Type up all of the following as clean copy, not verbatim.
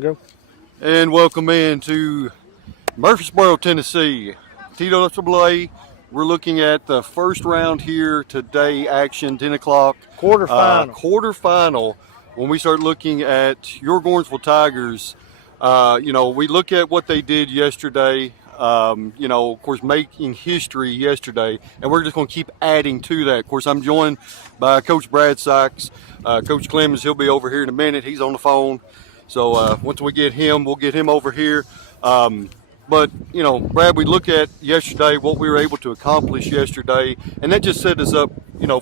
Go. And welcome in to Murfreesboro, Tennessee. TWA, we're looking at the first round here today, action, 10 o'clock. Quarterfinal. Quarterfinal. When we start looking at your Gordonsville Tigers, we look at what they did yesterday, of course, making history yesterday, and we're just going to keep adding to that. Of course, I'm joined by Coach Brad Sykes. Coach Clemens, he'll be over here in a minute. He's on the phone. So once we get him, we'll get him over here. But, Brad, we look at yesterday, what we were able to accomplish yesterday, and that just set us up,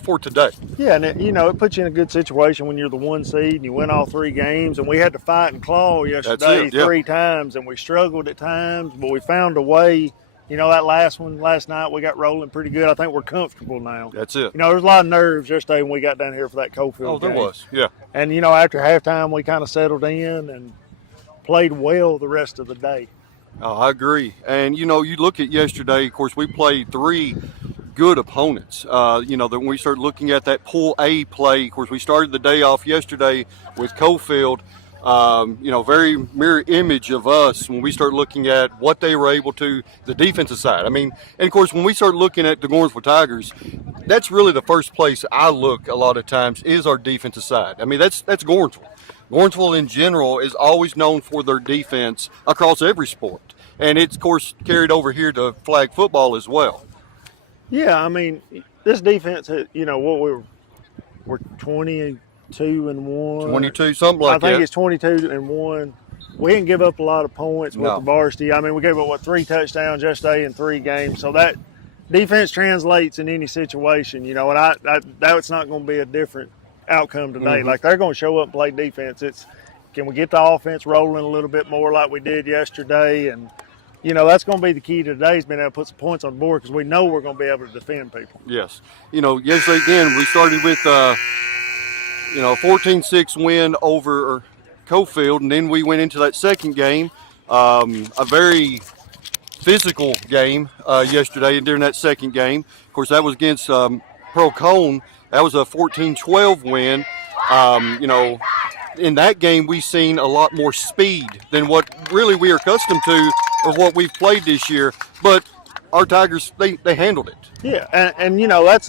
for today. Yeah, and it puts you in a good situation when you're the 1 seed and you win all 3 games. And we had to fight and claw yesterday 3 times, and we struggled at times, but we found a way. That last one last night, we got rolling pretty good. I think we're comfortable now. That's it. There's a lot of nerves yesterday when we got down here for that Cofield game. Oh, there was, yeah. And, after halftime, we kind of settled in and played well the rest of the day. Oh, I agree. And, you look at yesterday, of course, we played 3 good opponents. That when we start looking at that Pool A play, of course, we started the day off yesterday with Cofield. Very mirror image of us when we start looking at what they were able to, the defensive side. And of course, when we start looking at the Gordonsville Tigers, that's really the first place I look a lot of times is our defensive side. That's Gordonsville. Gordonsville in general is always known for their defense across every sport. And it's, of course, carried over here to flag football as well. Yeah, this defense, we're 22-1. 22, something like that. I think it's 22-1. We didn't give up a lot of points with the varsity. We gave up, 3 touchdowns yesterday in 3 games. So that defense translates in any situation, and that's not going to be a different outcome today. Mm-hmm. Like, they're going to show up and play defense. Can we get the offense rolling a little bit more like we did yesterday? And, that's going to be the key to today is being able to put some points on the board because we know we're going to be able to defend people. Yes. Yesterday, again, we started with, 14-6 win over Cofield, and then we went into that second game, a very physical game yesterday during that second game. Of course, that was against Pearl Cone. That was a 14-12 win. In that game, we've seen a lot more speed than what really we are accustomed to of what we've played this year. But our Tigers, they handled it. Yeah, and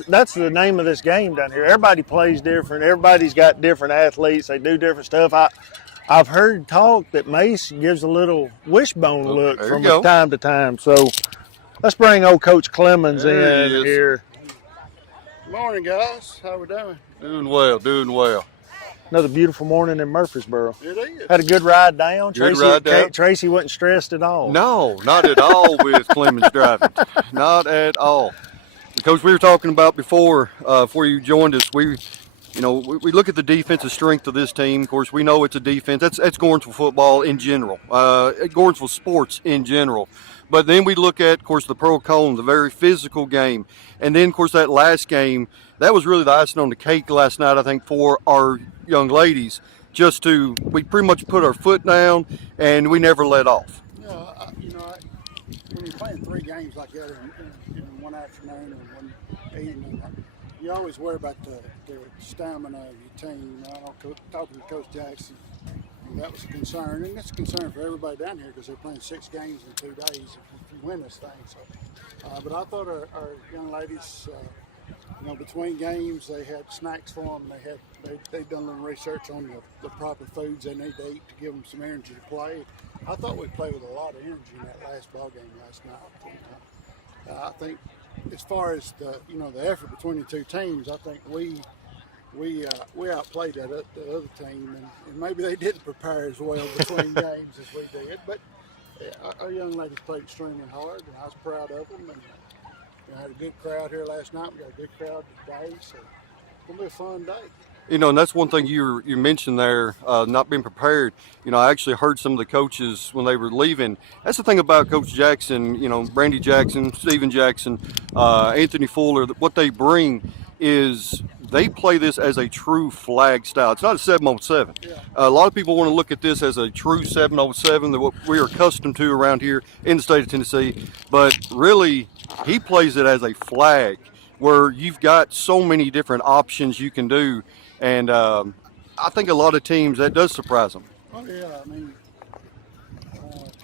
that's the name of this game down here. Everybody plays different. Everybody's got different athletes. They do different stuff. I've heard talk that MASE gives a little wishbone look from time to time. So let's bring old Coach Clemens in here. Good morning, guys. How we doing? Doing well. Another beautiful morning in Murfreesboro. It is. Had a good ride down. Good Tracy wasn't stressed at all. No, not at all with Clemens driving. Not at all. Coach, we were talking about before you joined us, we look at the defensive strength of this team. Of course, we know it's a defense. That's Gordonsville football in general, Gordonsville sports in general. But then we look at, of course, the Pearl Cone, the very physical game. And then, of course, that last game, that was really the icing on the cake last night, I think, for our young ladies. We pretty much put our foot down, and we never let off. When you're playing 3 games like that in one afternoon or one evening, you always worry about the stamina of your team. Talking to Coach Jackson, that was a concern, and it's a concern for everybody down here because they're playing 6 games in 2 days if you win this thing. So, but I thought our young ladies, between games, they had snacks for them. They'd done a little research on the proper foods they need to eat to give them some energy to play. I thought we played with a lot of energy in that last ball game last night. I think as far as the effort between the 2 teams, I think we outplayed the other team, and maybe they didn't prepare as well between games as we did. But our young ladies played extremely hard, and I was proud of them. And we had a good crowd here last night. We got a good crowd today, so it's gonna be a fun day. And that's one thing you mentioned there, not being prepared. I actually heard some of the coaches when they were leaving. That's the thing about Coach Jackson, Brandy Jackson, Steven Jackson, Anthony Fuller, what they bring is they play this as a true flag style. It's not a 7-on-7. Yeah. A lot of people want to look at this as a true 7-on-7, that what we are accustomed to around here in the state of Tennessee. But really, he plays it as a flag where you've got so many different options you can do. And I think a lot of teams, that does surprise them. Oh, yeah.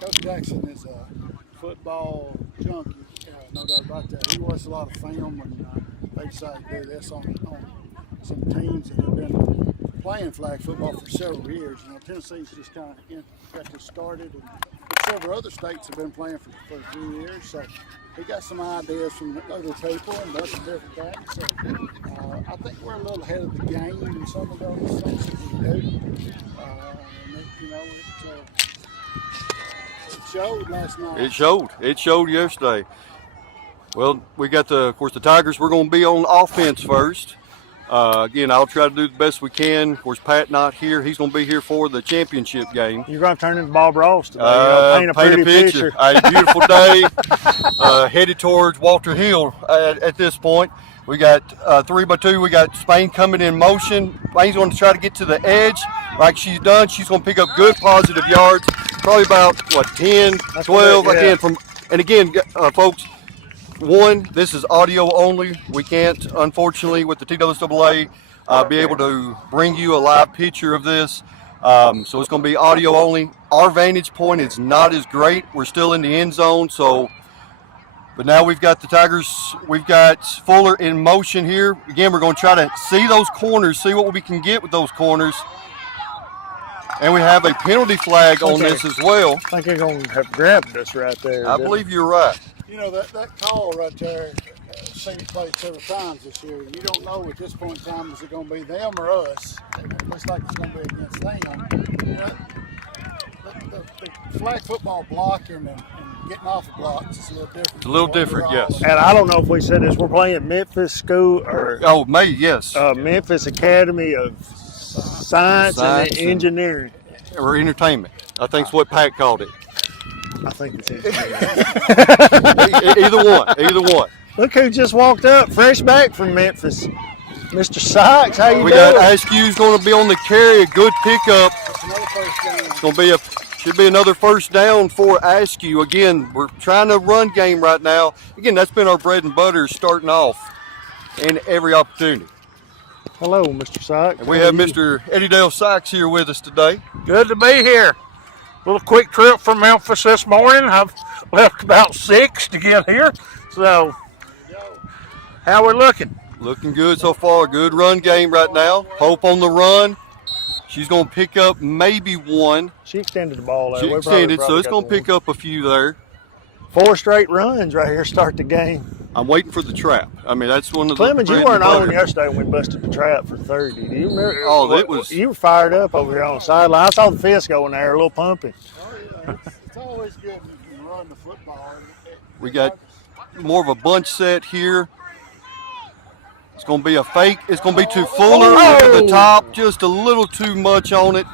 Coach Jackson is a football junkie, no doubt about that. He watched a lot of film when they decided to do this on some teams that have been playing flag football for several years. Tennessee's just kind of got this started, and several other states have been playing for a few years. So he got some ideas from other people and other different things. So I think we're a little ahead of the game in some of those things that we do. It showed last night. It showed. It showed yesterday. Well, we got of course, the Tigers. We're going to be on offense first. Again, I'll try to do the best we can. Of course, Pat not here. He's going to be here for the championship game. You're going to turn into Bob Ross today. Paint a pretty picture. A beautiful day. Headed towards Walter Hill at this point. We got 3x2. We got Spain coming in motion. Spain's going to try to get to the edge like she's done. She's going to pick up good positive yards. Probably about, 10, 12. Again, and again, folks, this is audio only. We can't, unfortunately, with the TWSAA, be able to bring you a live picture of this. So it's going to be audio only. Our vantage point is not as great. We're still in the end zone. But now we've got the Tigers. We've got Fuller in motion here. Again, we're going to try to see those corners, see what we can get with those corners. And we have a penalty flag on this as well. I think they're going to have grabbed us right there. I believe you're right. That call right there, seen it played several times this year. You don't know at this point in time, is it going to be them or us? It looks like it's going to be against them. The flag football blocking and getting off of blocks is a little different. It's a little different, yes. And I don't know if we said this. We're playing Memphis School or yes. Memphis Academy of Science and Engineering. Or entertainment. I think it's what Pat called it. I think it's Either one. Look who just walked up, fresh back from Memphis. Mr. Sykes, how you doing? We got Askew's going to be on the carry, a good pickup. It's going to be should be another first down for Askew. Again, we're trying to run game right now. Again, that's been our bread and butter starting off in every opportunity. Hello, Mr. Sykes. And we have Mr. Eddie Dale Sykes here with us today. Good to be here. Little quick trip from Memphis this morning. I've left about 6 to get here. So, how we looking? Looking good so far. Good run game right now. Hope on the run. She's going to pick up maybe one. She extended the ball there. She extended, so it's going to pick up a few there. 4 straight runs right here start the game. I'm waiting for the trap. I mean, that's one of the Clemens, you weren't on yesterday when we busted the trap for 30. Do you remember? Oh, it was. You were fired up over here on the sideline. I saw the fist going there, a little pumping. It's always good when you can run the football. We got more of a bunch set here. It's going to be a fake. It's going to be to Fuller at the top. Just a little too much on it.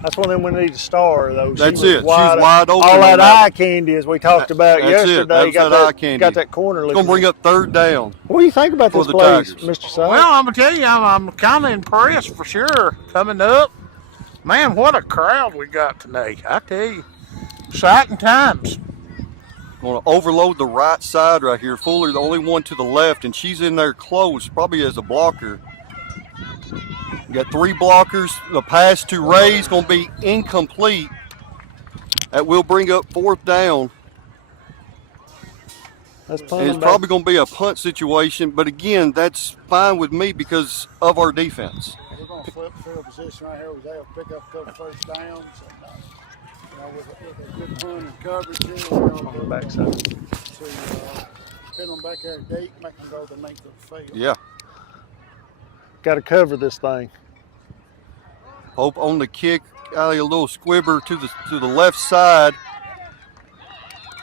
That's one of them we need to star, though. That's it. She's wide open. All that eye candy, as we talked about yesterday. That's that eye candy. Got that corner. It's going to bring up third down. What do you think about this place, Mr. Sykes? Well, I'm going to tell you, I'm kind of impressed for sure. Coming up, man, what a crowd we got today. I tell you, exciting times. Going to overload the right side right here. Fuller, the only one to the left, and she's in there close, probably as a blocker. We got 3 blockers. The pass to Ray is going to be incomplete. That will bring up 4th down. It's probably going to be a punt situation, but again, that's fine with me because of our defense. We're going to flip field position right here. We're able to pick up a couple first downs. And, with a good punt and coverage here, we're able on the backside to pin them back there deep, make them go the length of the field. Yeah. Got to cover this thing. Hope on the kick, got a little squibber to the left side.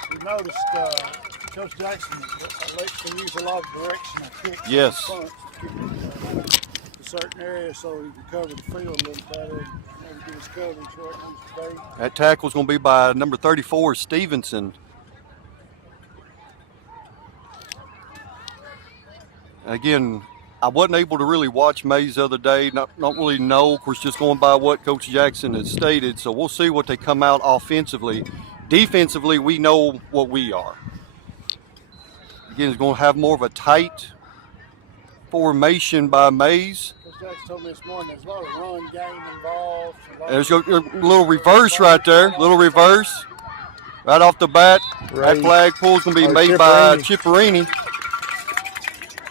We noticed Coach Jackson likes to use a lot of directional kicks. Yes. To certain areas so he can cover the field a little better and maybe get his coverage where it needs to be. That tackle's going to be by number 34, Stevenson. Again, I wasn't able to really watch MASE the other day, not really know. Of course, just going by what Coach Jackson has stated. So we'll see what they come out offensively. Defensively, we know what we are. Again, it's going to have more of a tight formation by MASE. Coach Jackson told me this morning there's a lot of run game involved. There's a little reverse right there. Little reverse. Right off the bat. That flagpole's going to be made by Chipperini.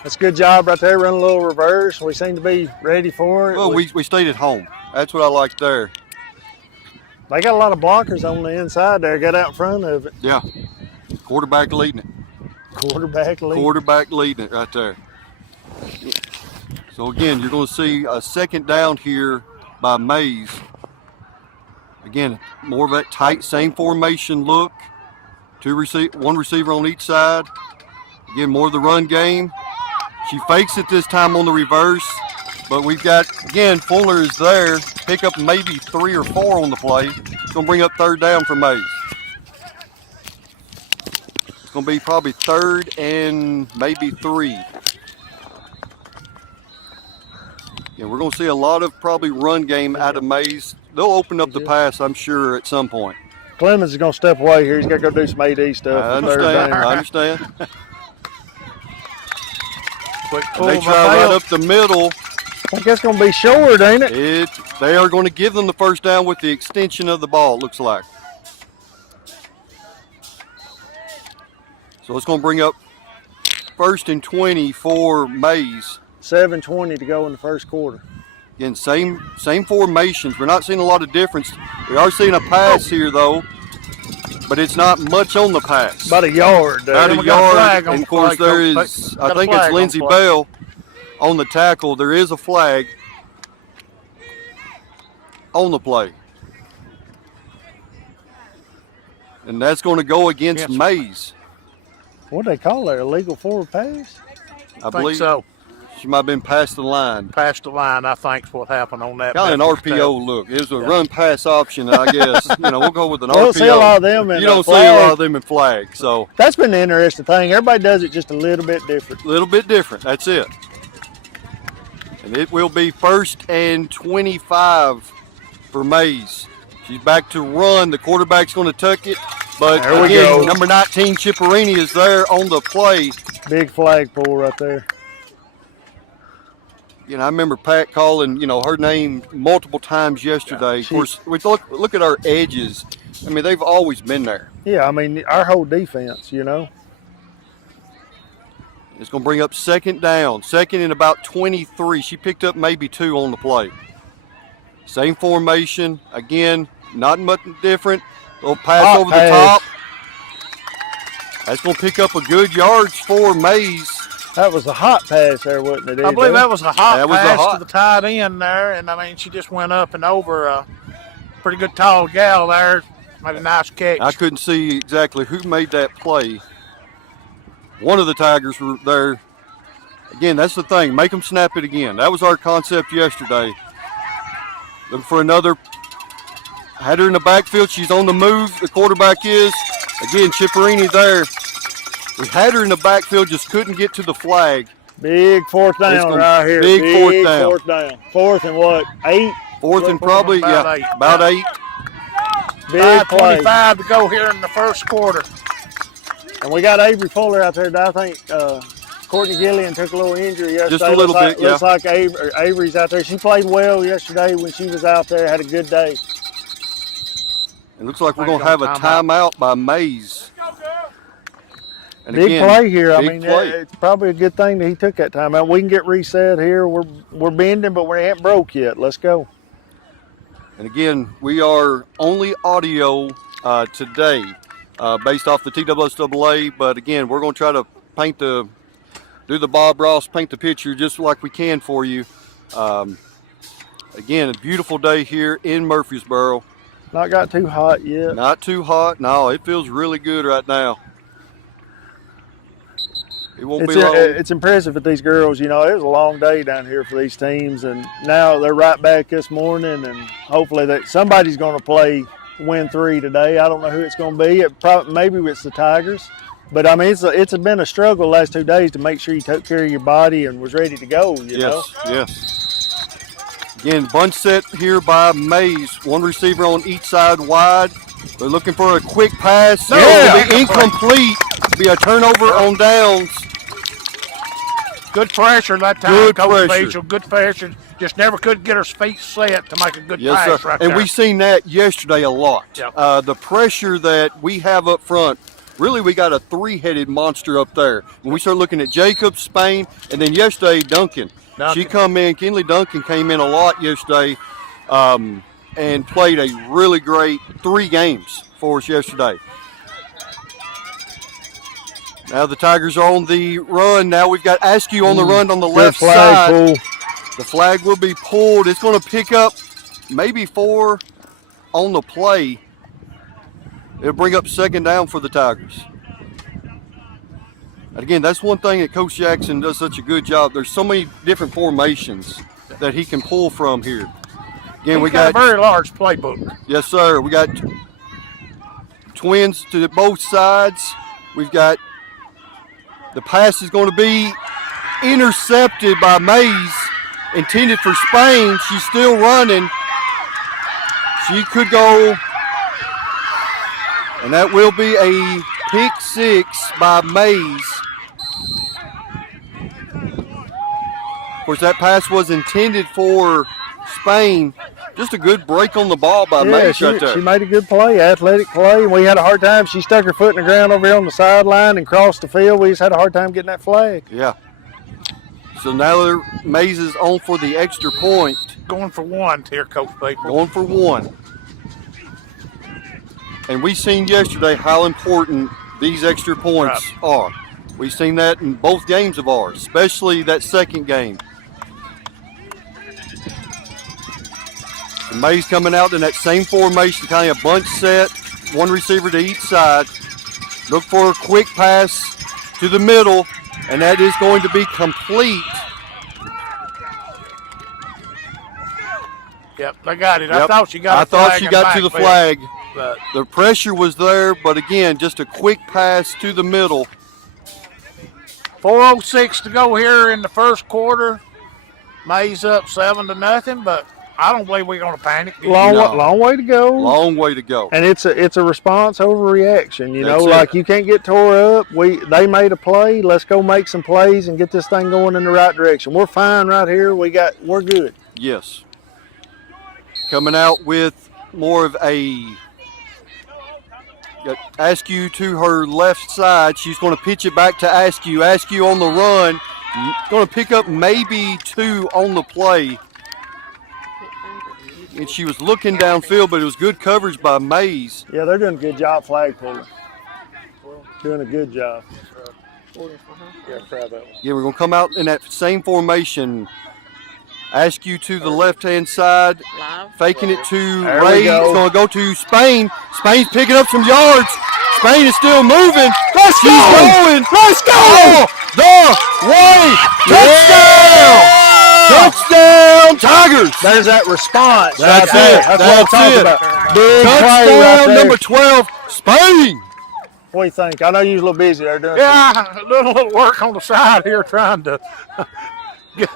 That's a good job right there, running a little reverse. We seem to be ready for it. Well, we stayed at home. That's what I like there. They got a lot of blockers on the inside there. Got out in front of it. Yeah. Quarterback leading it. Quarterback leading it right there. So again, you're going to see a second down here by MASE. Again, more of that tight, same formation look. One receiver on each side. Again, more of the run game. She fakes it this time on the reverse, but we've got, again, Fuller is there. Pick up maybe 3 or 4 on the play. It's going to bring up third down for MASE. It's going to be probably 3rd and maybe 3. Yeah, we're going to see a lot of probably run game out of MASE. They'll open up the pass, I'm sure, at some point. Clemens is going to step away here. He's got to go do some AD stuff. I understand. Quick pull They try right up the middle. I think that's going to be short, ain't it? They are going to give them the first down with the extension of the ball, it looks like. So it's going to bring up 1st and 20 for MASE. 7:20 to go in the first quarter. Again, same formations. We're not seeing a lot of difference. We are seeing a pass here, though, but it's not much on the pass. About a yard. About a yard. And, of course, there is, I think it's Lindsey Bell on the tackle. There is a flag on the play. And that's going to go against MASE. What do they call that? Illegal forward pass? I believe so. She might have been past the line. Past the line, I think, is what happened on that. Kind of an RPO look. It was a run pass option, I guess. We'll go with an RPO. You don't see a lot of them in You don't see a lot of them in flag. So that's been the interesting thing. Everybody does it just a little bit different. A little bit different. That's it. And it will be 1st and 25 for MASE. She's back to run. The quarterback's going to tuck it. But there again, number 19, Chipperini, is there on the play. Big flagpole right there. I remember Pat calling, her name multiple times yesterday. Of course, we look at our edges. I mean, they've always been there. Yeah, I mean, our whole defense, It's going to bring up 2nd down. 2nd and about 23. She picked up maybe 2 on the play. Same formation. Again, not much different. Little pass over the top. That's going to pick up a good yards for MASE. That was a hot pass there, wasn't it? I believe that was a hot pass to the tight end there. And, I mean, she just went up and over a pretty good tall gal there. Made a nice catch. I couldn't see exactly who made that play. One of the Tigers were there. Again, that's the thing. Make them snap it again. That was our concept yesterday. Looking for another. Had her in the backfield. She's on the move. The quarterback is. Again, Chipperini there. We had her in the backfield, just couldn't get to the flag. Big 4th down right here. Big 4th down. 4th down. 4th and what? 8? 4th and probably, about 8. Big play. 5:25 to go here in the first quarter. And we got Avery Fuller out there. I think Courtney Gillian took a little injury yesterday. Just a little bit, Looks like Avery's out there. She played well yesterday when she was out there. Had a good day. It looks like we're going to have a timeout by MASE. And big again, play here. I mean, it's probably a good thing that he took that timeout. We can get reset here. We're bending, but we ain't broke yet. Let's go. And again, we are only audio today based off the TSSAA. But again, we're going to try to do the Bob Ross, paint the picture just like we can for you. Again, a beautiful day here in Murfreesboro. Not got too hot yet. Not too hot. No, it feels really good right now. It won't be long. It's impressive that these girls, it was a long day down here for these teams, and now they're right back this morning, and hopefully somebody's going to win 3 today. I don't know who it's going to be. Maybe it's the Tigers, but I mean it's been a struggle the last 2 days to make sure you took care of your body and was ready to go. You know? Yes. Again, bunch set here by MASE. One receiver on each side wide. They're looking for a quick pass. It'll be incomplete. Be a turnover on downs. Good pressure that time, Coach Mitchell. Good pressure. Just never could get her feet set to make a good Yes, pass sir. right And there. we seen that yesterday a lot. Yep. The pressure that we have up front, really we got a three-headed monster up there. When we start looking at Jacobs, Spain, and then yesterday Duncan. She come in, Kinley Duncan came in a lot yesterday and played a really great 3 games for us yesterday. Now the Tigers are on the run. Now we've got Askew on the run on the left flag side. pull. The flag will be pulled. It's going to pick up maybe 4 on the play. It'll bring up 2nd down for the Tigers. And again, that's one thing that Coach Jackson does such a good job. There's so many different formations that he can pull from here. Again, we got a very large playbook. Yes, sir. We got twins to both sides. We've got the pass is going to be intercepted by MASE, intended for Spain. She's still running. She could go, and that will be a pick 6 by MASE. Of course, that pass was intended for Spain. Just a good break on the ball by MASE right there. She made a good play, athletic play, and we had a hard time. She stuck her foot in the ground over here on the sideline and crossed the field. We just had a hard time getting that flag. Yeah. So now MASE is on for the extra point. Going for 1 here, Coach Baker. Going for 1. And we seen yesterday how important these extra points are. We've seen that in both games of ours, especially that second game. MASE coming out in that same formation, kind of a bunch set, 1 receiver to each side. Look for a quick pass to the middle, and that is going to be complete. Yep, I got it. Yep. I thought she got I thought she got to the flag. But the pressure was there, but again, just a quick pass to the middle. 4:06 to go here in the first quarter. MASE up 7-0, but I don't believe we're going to panic. Long way to go. Long way to go. And it's a response over reaction. You know, That's like you can't get tore up. They made a play. Let's go make some plays and get this thing going in the right direction. We're fine right here. We're good. Yes. Coming out with more of a Askew to her left side. She's going to pitch it back to Askew. Askew on the run. Going to pick up maybe 2 on the play. And she was looking downfield, but it was good coverage by MASE. Yeah, they're doing a good job flag pulling. Doing a good job. Yeah, try that one. Yeah, we're going to come out in that same formation. Askew to the left-hand side. Faking it to Ray. It's going to go to Spain. Spain's picking up some yards. Spain is still moving. Let's She's go! going. Let's go! Oh, the way. Touchdown! Touchdown, Tigers! There's that response. That's right there. it. That's That's what I'm it. talking about. Big play right Touchdown there. number 12, Spain. What do you think? I know you're a little busy there doing Yeah, doing a little work on the side here trying to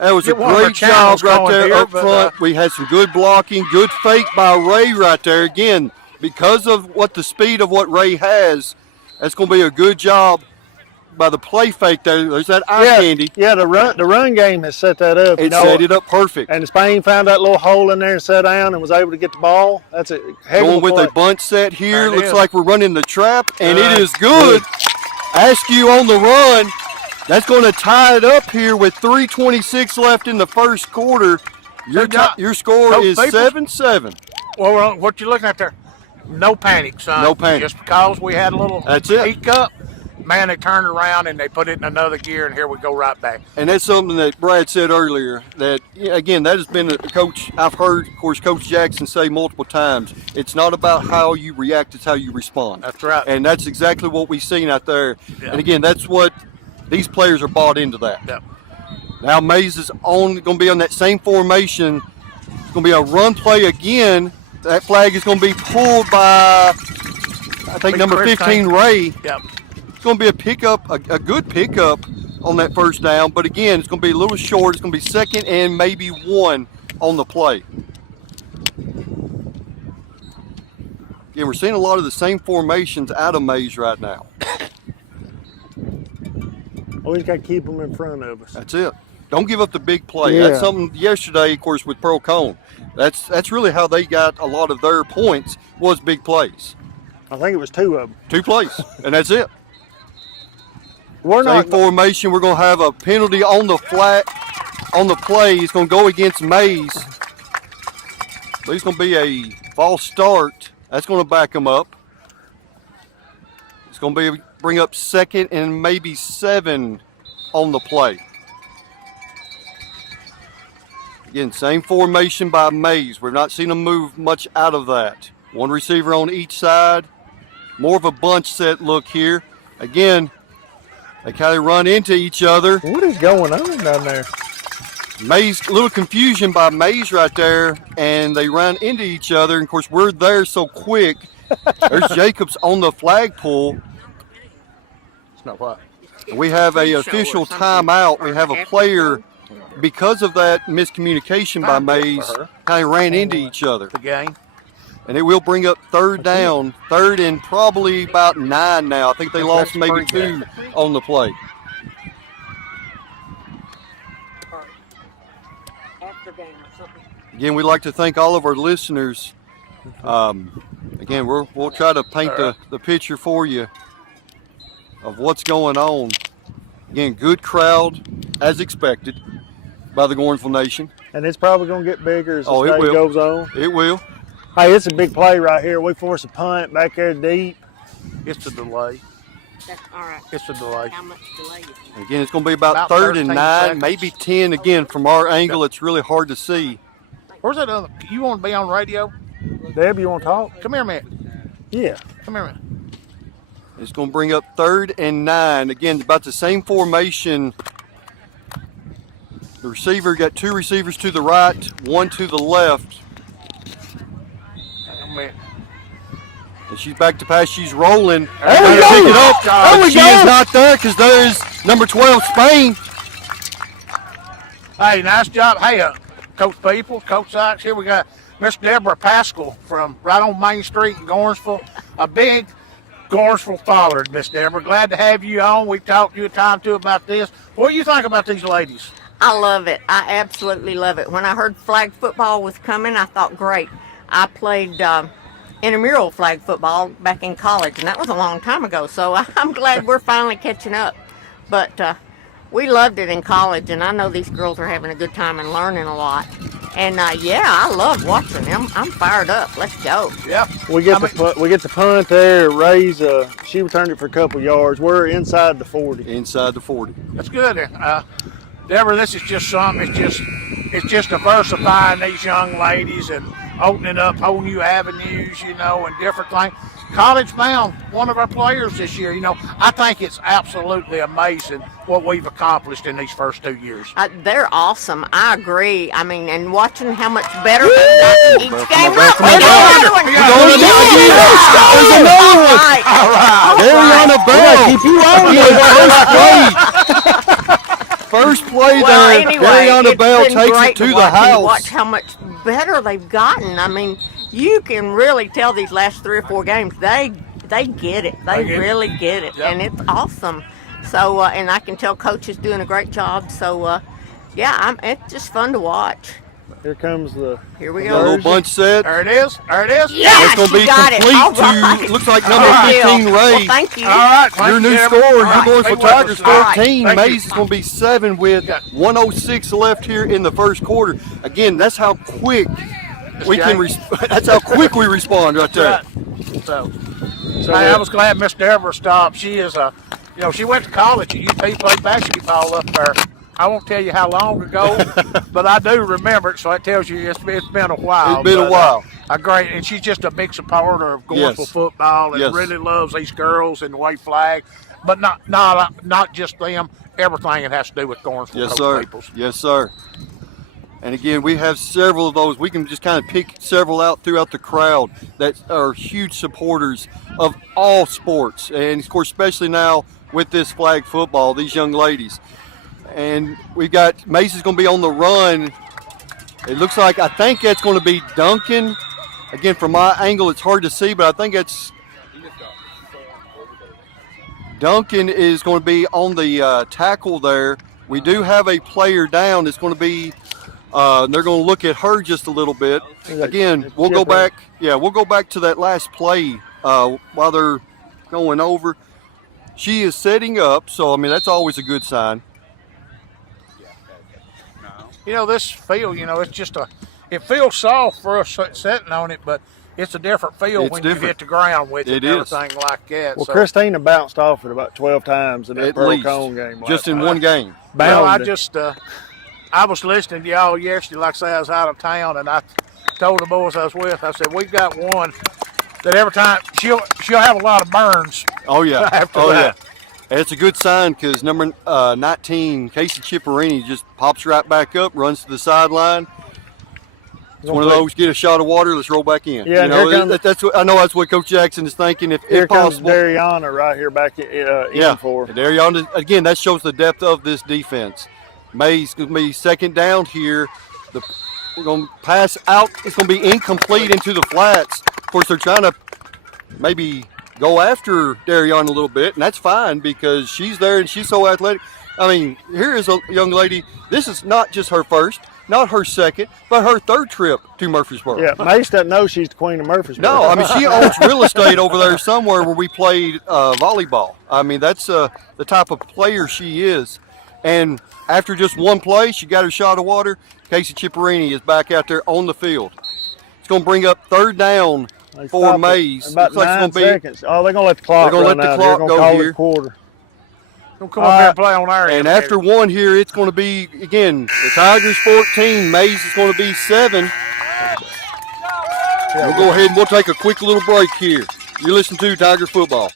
That was a get one of our great job channels right going there here, up but, front. We had some good blocking, good fake by Ray right there. Again, because of the speed of what Ray has, that's going to be a good job by the play fake there. There's that eye candy. Yeah, the run game has set that up. It set it up perfect. And Spain found that little hole in there and sat down and was able to get the ball. That's a heck of Going a with play. a bunch set here. There it Looks is. like we're running the trap, and it is good. Askew on the run. That's going to tie it up here with 3:26 left in the first quarter. Your score Coach is Staples? 7-7. Well, what you looking at there? No panic, son. No panic. Just because we had a little That's it. peek up, man, they turned around and they put it in another gear, and here we go right back. And that's something that Brad said earlier, that, again, that has been a coach, I've heard, of course, Coach Jackson say multiple times, it's not about how you react, it's how you respond. That's right. And that's exactly what we've seen out there. Yeah. And, again, that's what these players are bought into that. Yep. Now MASE is going to be on that same formation. It's going to be a run play again. That flag is going to be pulled by, I think, number 15, Ray. Yep. It's going to be a pickup, a good pickup on that first down. But again, it's going to be a little short. It's going to be 2nd and maybe 1 on the play. Again, we're seeing a lot of the same formations out of MASE right now. Always got to keep them in front of us. That's it. Don't give up the big play. Yeah. That's something yesterday, of course, with Pearl Cone. That's really how they got a lot of their points was big plays. I think it was 2 of them. 2 plays, and that's it. We're Same not. formation. We're going to have a penalty on the flat, on the play. It's going to go against MASE. But it's going to be a false start. That's going to back them up. It's going to bring up 2nd and maybe 7 on the play. Again, same formation by MASE. We've not seen them move much out of that. 1 receiver on each side. More of a bunch set look here. Again, they kind of run into each other. What is going on down there? MASE, a little confusion by MASE right there, and they run into each other. And of course, we're there so quick. There's Jacobs on the flagpole. It's not what. We have a official timeout. We have a player, because of that miscommunication by MASE, kind of ran into each other. The game. And it will bring up 3rd down, 3rd and probably about 9 now. I think they lost maybe 2 on the play. Again, we'd like to thank all of our listeners. Again, we'll try to paint the picture for you of what's going on. Again, good crowd, as expected, by the Gordonsville Nation. And it's probably going to get bigger as the it day will. goes on. It will. Hey, it's a big play right here. We force a punt back there deep. It's a delay. That's all right. It's a delay. How much delay is it? Again, it's going to be about 3rd and 13 9, seconds. maybe 10. Again, from our angle, it's really hard to see. Where's that other? You want to be on radio? Deb, you want to talk? Come here, man. Yeah. Come here, man. It's going to bring up 3rd and 9. Again, about the same formation. The receiver got 2 receivers to the right, 1 to the left. Come here. And she's back to pass. She's rolling. There we Trying to go. pick it up. There But we she go. is not there because there's number 12, Spain. Hey, nice job. Hey, Coach People, Coach Sykes, here we got Miss Deborah Pascal from right on Main Street in Gordonsville. A big Gordonsville follower, Miss Deborah. Glad to have you on. We've talked to you a time or two about this. What do you think about these ladies? I love it. I absolutely love it. When I heard flag football was coming, I thought, great. I played intramural flag football back in college, and that was a long time ago. So I'm glad we're finally catching up. But we loved it in college, and I know these girls are having a good time and learning a lot. And yeah, I love watching them. I'm fired up. Let's go. Yep. We get the punt there. Raise. She returned it for a couple yards. We're inside the 40. Inside the 40. That's good. Deborah, this is just something. It's just diversifying these young ladies and opening up whole new avenues, you know, and different things. College bound, one of our players this year. You know, I think it's absolutely amazing what we've accomplished in these first 2 years. They're awesome. I agree. I mean, and watching how much better they've gotten each game. Look, We're we got another one. There's another one. All right. Ariana Bell. Keep you on. First play Well, there. anyway, Ariana it's Bell been takes great it to the watch and house. Watch how much better they've gotten. I mean, you can really tell these last 3 or 4 games they get it. They really get it, Yep. and it's awesome. So, and I can tell Coach is doing a great job. So, yeah, it's just fun to watch. Here comes the. Here we Got a go. little bunch set. There it is. There it is. Yeah, That's going to she be got it. complete All to, right. looks like number Good deal. 15, Ray. Well, thank you. All right. thank Your you, new Deborah. score, All your right, Gordonsville stay with us. Tigers All right. 13. Thank you. MASE is going to be 7 with Yeah. 1:06 left here in the first quarter. Again, that's how quick we can. That's how quick we respond right there. Right. So hey, I was glad Miss Deborah stopped. She is she went to college at UT, played basketball up there. I won't tell you how long ago, but I do remember it, so it tells you it's been a while. It's been a But, while. Great, and she's just a big supporter of Gordonsville Yes. football and Yes. really loves these girls and the way flag, but not just them. Everything it has to do with Gordonsville. Yes, Coach sir. Peoples. Yes, sir. And again, we have several of those. We can just kind of pick several out throughout the crowd that are huge supporters of all sports. And of course, especially now with this flag football, these young ladies. And we've got MASE is going to be on the run. It looks like, I think that's going to be Duncan. Again, from my angle, it's hard to see, but I think it's Duncan is going to be on the tackle there. We do have a player down. It's going to be, they're going to look at her just a little bit. Again, we'll go back. Yeah, we'll go back to that last play while they're going over. She is setting up, so, I mean, that's always a good sign. You know, this field, you know, it's just it feels soft for us sitting on it, but it's a different feel when you hit the ground with it and everything like that. Well, so, Christina bounced off it about 12 times in that Pearl Cone game. Just in one game. Well, I was listening to y'all yesterday, like I say, I was out of town, and I told the boys I was with, I said, we've got one that every time she'll have a lot of burns. Oh, yeah. After that. Yeah. And it's a good sign because number 19, Casey Chipperini, just pops right back up, runs to the sideline. It's one of those, get a shot of water, let's roll back in. Yeah, you know, that's what, I know that's what Coach Jackson is thinking. If possible. Here comes Dariana right here back in for her. Dariana, again, that shows the depth of this defense. May's going to be second down here. We're going to pass out. It's going to be incomplete into the flats. Of course, they're trying to maybe go after Dariana a little bit, and that's fine because she's there and she's so athletic. I mean, here is a young lady. This is not just her first, not her second, but her third trip to Murfreesboro. Yeah, Mace doesn't know she's the queen of Murfreesboro. No, I mean, she owns real estate over there somewhere where we played volleyball. I mean, that's the type of player she is. And after just one play, she got her shot of water. Casey Chipperini is back out there on the field. It's going to bring up third down for MASE. About 9 seconds. Oh, they're going to let the clock go here. Quarter. Don't come up here and play on our end. And after one here, it's going to be, again, the Tigers 14. MASE is going to be 7. We'll go ahead and we'll take a quick little break here. You listen to Tiger Football.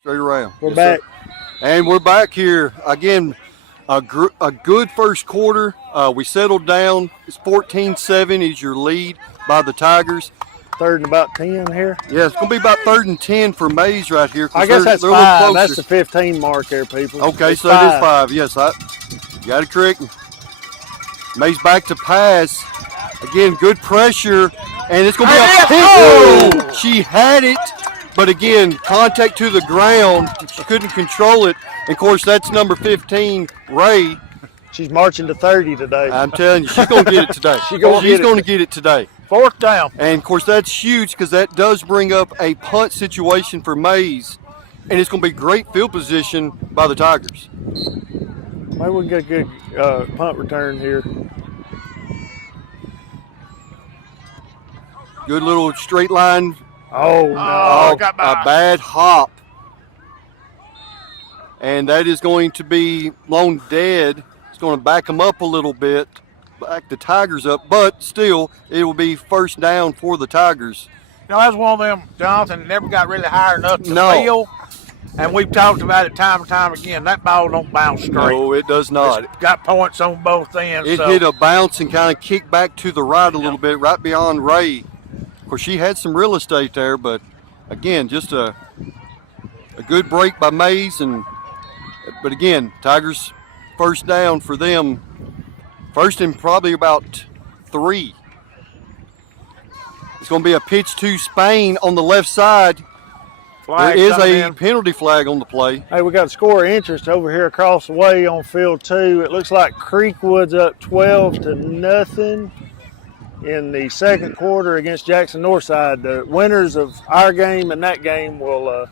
Straight around. We're back. And we're back here. Again, a good first quarter. We settled down. It's 14-7 is your lead by the Tigers. Third and about 10 here. Yeah, it's going to be about 3rd and 10 for MASE right here. I guess that's 5. That's the 15 mark there, people. Okay, it's so it is 5. Yes, you got it correct. MASE back to pass. Again, good pressure. And it's going to be a pick. Oh! She had it. But again, contact to the ground. She couldn't control it. And of course, that's number 15, Ray. She's marching to 30 today. I'm telling you, she's going to get it today. She's going to get it today. 4th down. And of course, that's huge because that does bring up a punt situation for MASE. And it's going to be great field position by the Tigers. Maybe we can get a good punt return here. Good little straight line. Oh, no. A bad hop. And that is going to be long dead. It's going to back them up a little bit, back the Tigers up, but still, it will be first down for the Tigers. You know, that's one of them, Jonathan, never got really high enough to feel. And we've talked about it time and time again. That ball don't bounce straight. No, it does not. It's got points on both ends. It hit a bounce and kind of kicked back to the right a little bit, right beyond Ray. Of course, she had some real estate there, but again, just a good break by MASE. But again, Tigers first down for them. First and probably about 3. It's going to be a pitch to Spain on the left side. There is a penalty flag on the play. Hey, we got a score of interest over here across the way on field 2. It looks like Creekwood's up 12-0 in the second quarter against Jackson Northside. The winners of our game and that game will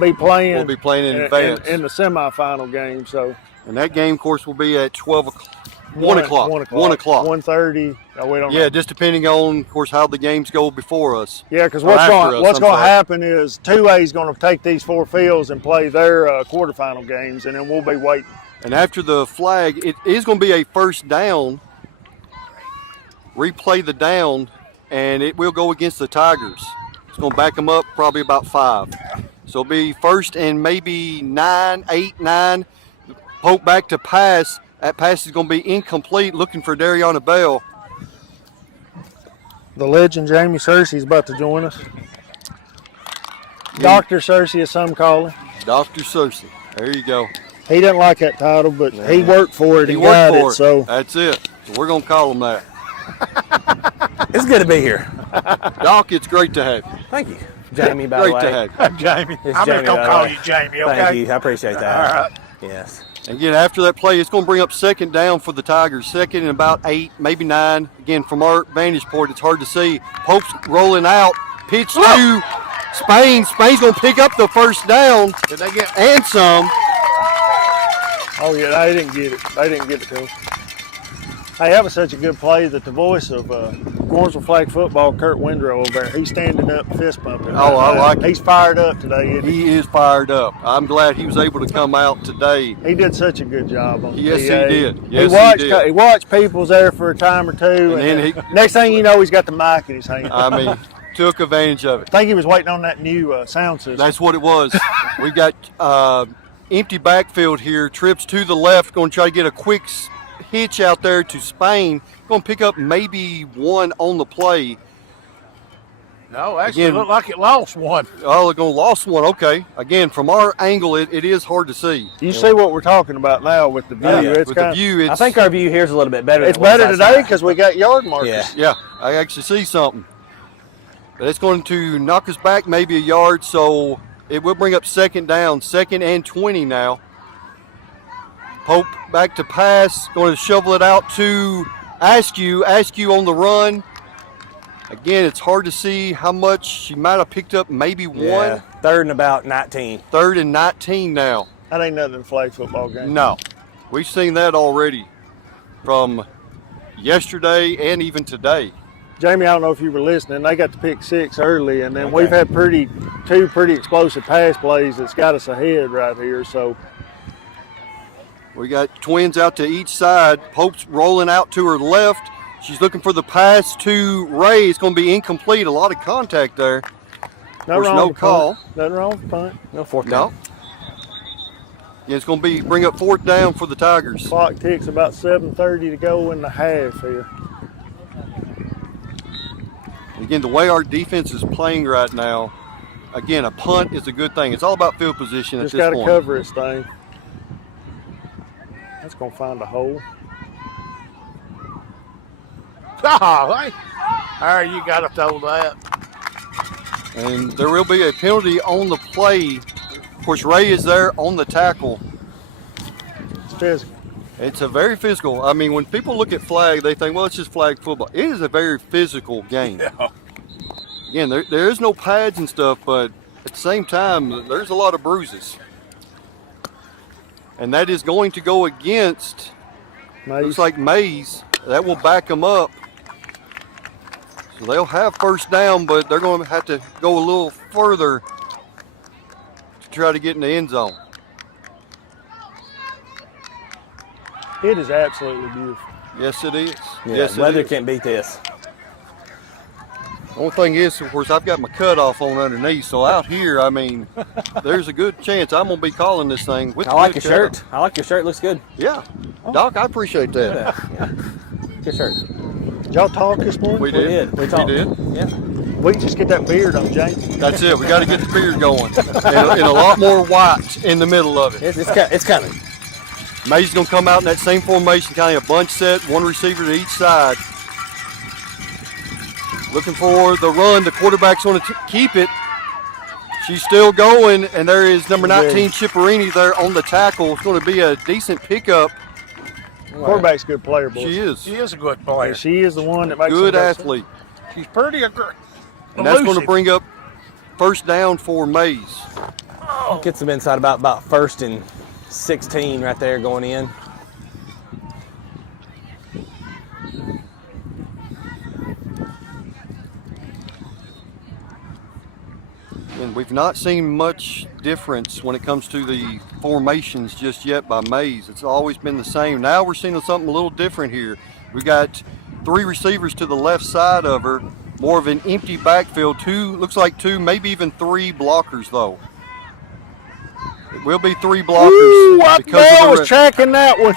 be playing. We'll be playing in advance in the semifinal game. So, and that game, of course, will be at 1 o'clock. 1:30. We don't know. Just depending on, of course, how the games go before us. Yeah, because what's going to happen is 2A is going to take these 4 fields and play their quarterfinal games, and then we'll be waiting. And after the flag, it is going to be a first down. Replay the down, and it will go against the Tigers. It's going to back them up probably about 5. So it'll be first and maybe 9, 8, 9. Pope back to pass. That pass is going to be incomplete, looking for Dariana Bell. The legend Jamie Searcy is about to join us. Dr. Searcy, as some call him. Dr. Searcy. There you go. He doesn't like that title, but he worked for it He and worked got for it. So that's it. So we're going to call him that. It's good to be here. Doc, it's great to have you. Thank you. Jamie, by the Great way. to have you. Jamie. It's I'm Jamie, going by to the call way. you Jamie, okay? Thank you. I appreciate that. All right. Yes. Again, after that play, it's going to bring up second down for the Tigers. Second and about 8, maybe 9. Again, from our vantage point, it's hard to see. Pope's rolling out. Pitch to Spain. Spain's going to pick up the first down Did they get and some. oh yeah, they didn't get it. They didn't get it to him. Hey, that was such a good play that the voice of Gordonsville flag football, Kurt Windrow over there, he's standing up, fist pumping. Oh, I like it. He's fired up today. Isn't He is fired up. I'm glad he was able to come out today. He did such a good job on Yes, the he PA. did. Yes, he he did. He watched people's there for a time or two, And and, then next thing you know, he's got the mic in his hand. I mean, took advantage of it. I think he was waiting on that new sound system. That's what it was. We've got empty backfield here. Trips to the left. Going to try to get a quick hitch out there to Spain. Going to pick up maybe 1 on the play. No, actually, Again- it looked like it lost one. Oh, they're going to lost 1. Okay. Again, from our angle, it is hard to see. You see what we're talking about now with the view. Oh, yeah. It's With the kind view, it's, I think our view here is a little bit better. it's than it was better last today time. because we got yard markers. Yeah. yeah, I actually see something. But it's going to knock us back maybe a yard, so it will bring up second down, 2nd and 20 now. Pope back to pass, going to shovel it out to Askew. Askew on the run. Again, it's hard to see how much she might have picked up, maybe 1. Yeah. 3rd and about 19. 3rd and 19 now. That ain't nothing in a flag football game. No, we've seen that already from yesterday and even today. Jamie, I don't know if you were listening. They got to pick 6 early, and then Okay. we've had two pretty explosive pass plays that's got us ahead right here. So We got twins out to each side. Pope's rolling out to her left. She's looking for the pass to Ray. It's going to be incomplete. A lot of contact there. There's wrong no with call. punt. Nothing wrong with punt. No 4th No. down. Yeah, it's going to bring up 4th down for the Tigers. Clock ticks about 7:30 to go in the half here. Again, the way our defense is playing right now, again, a punt is a good thing. It's all about field position Just at got this to point. cover its thing. That's going to find a hole. Oh, hey. There, you got to throw that. And there will be a penalty on the play. Of course, Ray is there on the tackle. It's physical. It's a very physical. I mean, when people look at flag, they think, well, it's just flag football. It is a very physical game. Yeah. Again, there is no pads and stuff, but at the same time, there's a lot of bruises. And that is going to go against, Maze. looks like MASE. That will back them up. So they'll have first down, but they're going to have to go a little further to try to get in the end zone. It is absolutely beautiful. Yes, it is. Yeah, Yes, it weather is. can't beat this. Only thing is, of course, I've got my cutoff on underneath, so out here, I mean, there's a good chance I'm gonna be calling this thing with I the like your good cutoff. shirt. I like your shirt. Looks good. Yeah, Doc, I appreciate that. Yeah. Good shirt. Did y'all talk this morning? We did. We talked. did. Yeah. We can just get that beard on, James. That's it. We got to get the beard going, and a lot more white in the middle of it. It's coming. May's gonna come out in that same formation, kind of a bunch set, 1 receiver to each side. Looking for the run. The quarterback's going to keep it. She's still going, and there is number 19, Chipperini, there on the tackle. It's going to be a decent pickup. Quarterback's a good player, boy. She is. She is a good player. She is the one that makes Good them go athlete. She's pretty aggressive. And that's going to bring up first down for MASE. Gets them inside about 1st and 16 right there going in. And We've not seen much difference when it comes to the formations just yet by MASE. It's always been the same. Now we're seeing something a little different here. We got 3 receivers to the left side of her, more of an empty backfield. Looks like 2, maybe even 3 blockers though. It will be 3 blockers. Ooh, what because of Bell the was tracking that one.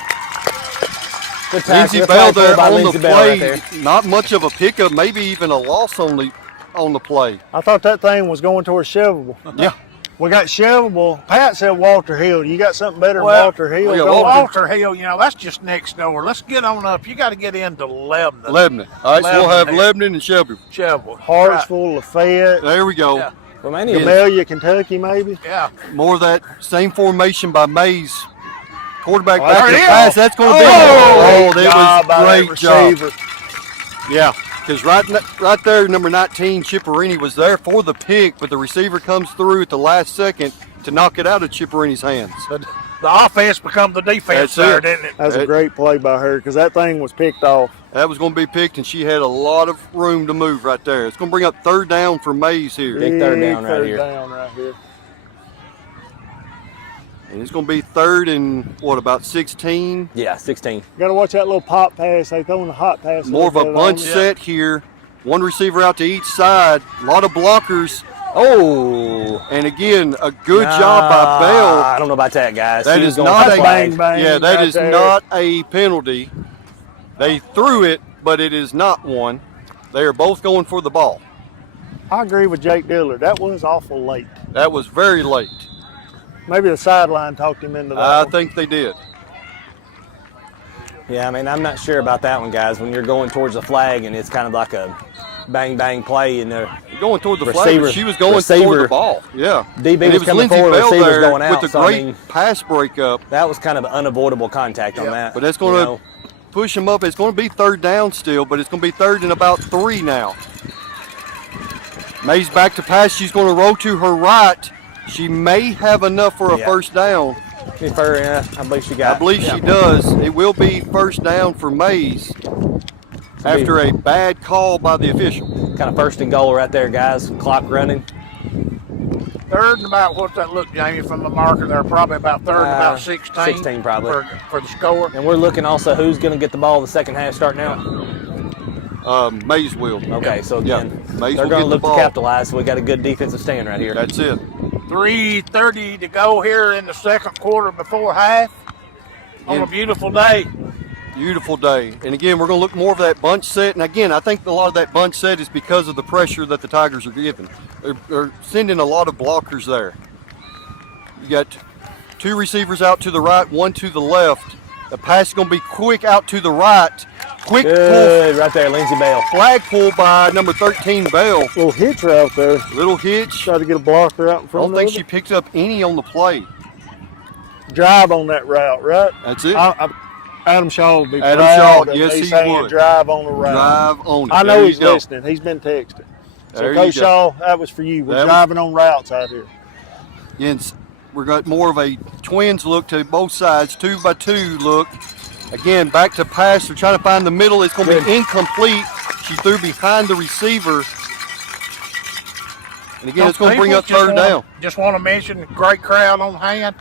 Good tackle. Lindsey Good Bell tackle there by on Lindsey the Bell play. right there. Not much of a pickup, maybe even a loss on the play. I thought that thing was going towards Shelbyville. Yeah. We got Shelbyville. Pat said Walter Hill. You got something better than Well, Walter Hill? yeah, Don't Walter Hill, that's just next door. Let's get on up. You got to get into Lebanon. Lebanon. All right, so we'll have Lebanon. Lebanon and Shelby. Shelbyville. Hartsville, Lafayette, There we go. Yeah. Romania. Camellia, Kentucky, maybe. Yeah. More of that same formation by MASE. Quarterback Oh, back to there it pass. is. That's going to be. Great job that by was that great job. receiver. Yeah, because right there, number 19, Chipperini was there for the pick, but the receiver comes through at the last second to knock it out of Chipperini's hands. The offense become the defense That's there, it. didn't it? That's a great play by her because that thing was picked off. That was going to be picked, and she had a lot of room to move right there. It's going to bring up 3rd down for MASE here. Big third down right third here. down right here. And it's going to be 3rd and, about 16? Yeah, 16. Got to watch that little pop pass. They throwing the hot pass. More of a bunch set here. 1 receiver out to each side. A lot of blockers. Oh. And again, a good job by Bell. I don't know about that, guys. That She is was going not for a the flag. bang, bang. Yeah, that right is there. not a penalty. They threw it, but it is not one. They are both going for the ball. I agree with Jake Dillard. That was awful late. That was very late. Maybe the sideline talked him into that. I one. think they did. Yeah, I mean, I'm not sure about that one, guys. When you're going towards the flag and it's kind of like a bang, bang play and they're Going toward the flag, Receiver- but she was going receiver- toward the ball. Yeah. DB And it was coming Lindsey forward, Bell receiver's there going out, with a so, I great mean- pass breakup. that was kind of unavoidable contact on that. But that's going to push them up. It's going to be 3rd down still, but it's going to be 3rd and about 3 now. MASE back to pass. She's going to roll to her right. She may have enough for a Yeah. 1st down. Yeah, I believe she got I believe she does. It will be 1st down for MASE after a bad call by the official. Kind of 1st and goal right there, guys. Clock running. 3rd and about, what's that look, Jamie, from the marker there? Probably about 3rd and about 16. 16 probably. For the score. And we're looking also who's going to get the ball the second half starting out. MASE will. Okay, so again, MASE they're will going get to the look to ball. capitalize. So we got a good defensive stand right here. That's it. 3:30 to go here in the second quarter before half on a beautiful day. Beautiful day. And again, we're going to look more of that bunch set. And again, I think a lot of that bunch set is because of the pressure that the Tigers are giving. They're sending a lot of blockers there. You got 2 receivers out to the right, 1 to the left. The pass is going to be quick out to the right. Quick Good, right there, Lindsey Bell. pull, flag pull by number 13, Bell. Little hitch right there. Little hitch. Try to get a blocker out in I front don't think of she it. picked up any on the play. Drive on that route, right? That's it. Adam Shaw would be Adam proud Shaw, of yes, me he saying would. drive on the route. Drive on it. I know There he's you go. listening. He's been texting. So There you Coach go. Shaw, that was for you. We're That was- driving on routes out here. Yes, we've got more of a twins look to both sides, 2 by 2 look. Again, back to pass. They're trying to find the middle. It's going to be incomplete. She threw behind the receiver. And again, it's going to bring up 3rd down. Just want to mention, great crowd on hand.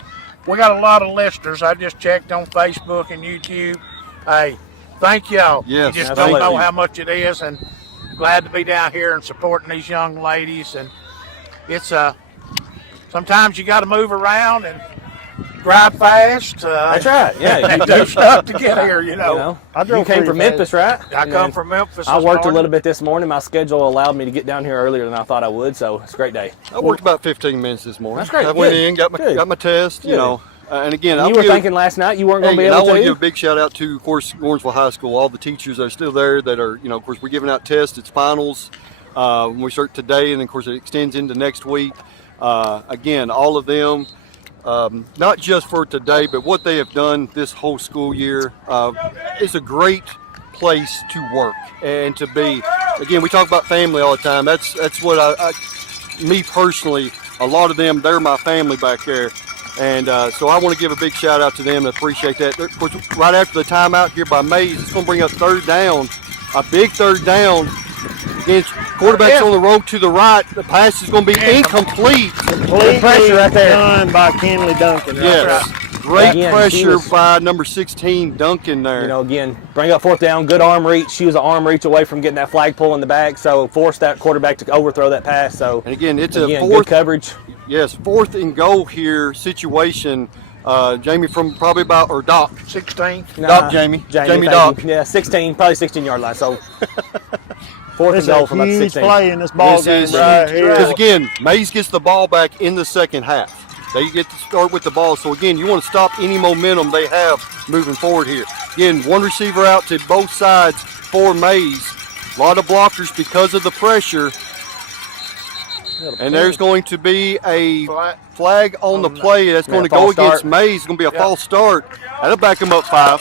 We got a lot of listeners. I just checked on Facebook and YouTube. Hey, thank y'all. Yes, you just absolutely. don't know how much it is, and glad to be down here and supporting these young ladies. And it's sometimes you got to move around and drive fast. That's right. Yeah, You do stuff to get here, you know. I drove you came pretty from fast. Memphis, right? I And come then from Memphis. I this worked a morning. little bit this morning. My schedule allowed me to get down here earlier than I thought I would, so it's a great day. I worked about 15 minutes this morning. That's great. I went Good. in, got Good. my test, you Good. know. And again, And I'll you were give- thinking last night you weren't going to Hey, be and I able want to to? give a big shout out to, of course, Gordonsville High School. All the teachers that are still there that are, you know, of course, we're giving out tests. It's finals. When we start today, and of course, it extends into next week. Again, all of them, not just for today, but what they have done this whole school year. It's a great place to work and to be. Again, we talk about family all the time. That's what me personally, a lot of them, they're my family back there. And so I want to give a big shout out to them and appreciate that. Of course, right after the timeout here by MASE, it's going to bring up 3rd down, a big 3rd down against Quarterback's on the road to the right. The pass is going to be incomplete. Complete pressure right there. done by Kenley Duncan. Right Yes. there. Great Again, pressure she was- by number 16, Duncan there. You know, again, bring up 4th down, good arm reach. She was an arm reach away from getting that flag pull in the back, so forced that quarterback to overthrow that pass. So, And again, it's again, a good fourth, coverage. yes, 4th and goal here situation. Jamie from probably about, or Doc. 16. Doc, Jamie thank Doc. you. Yeah, 16, probably 16-yard line. So, 4th It's and goal a from about huge 16. play in this ball This game is right huge. here. Because again, MASE gets the ball back in the second half. They get to start with the ball. So again, you want to stop any momentum they have moving forward here. Again, one receiver out to both sides for MASE. A lot of blockers because of the pressure. And there's going to be a flag on the play. That's going to go false against start. MASE. It's going to be a false start. That'll back them up 5.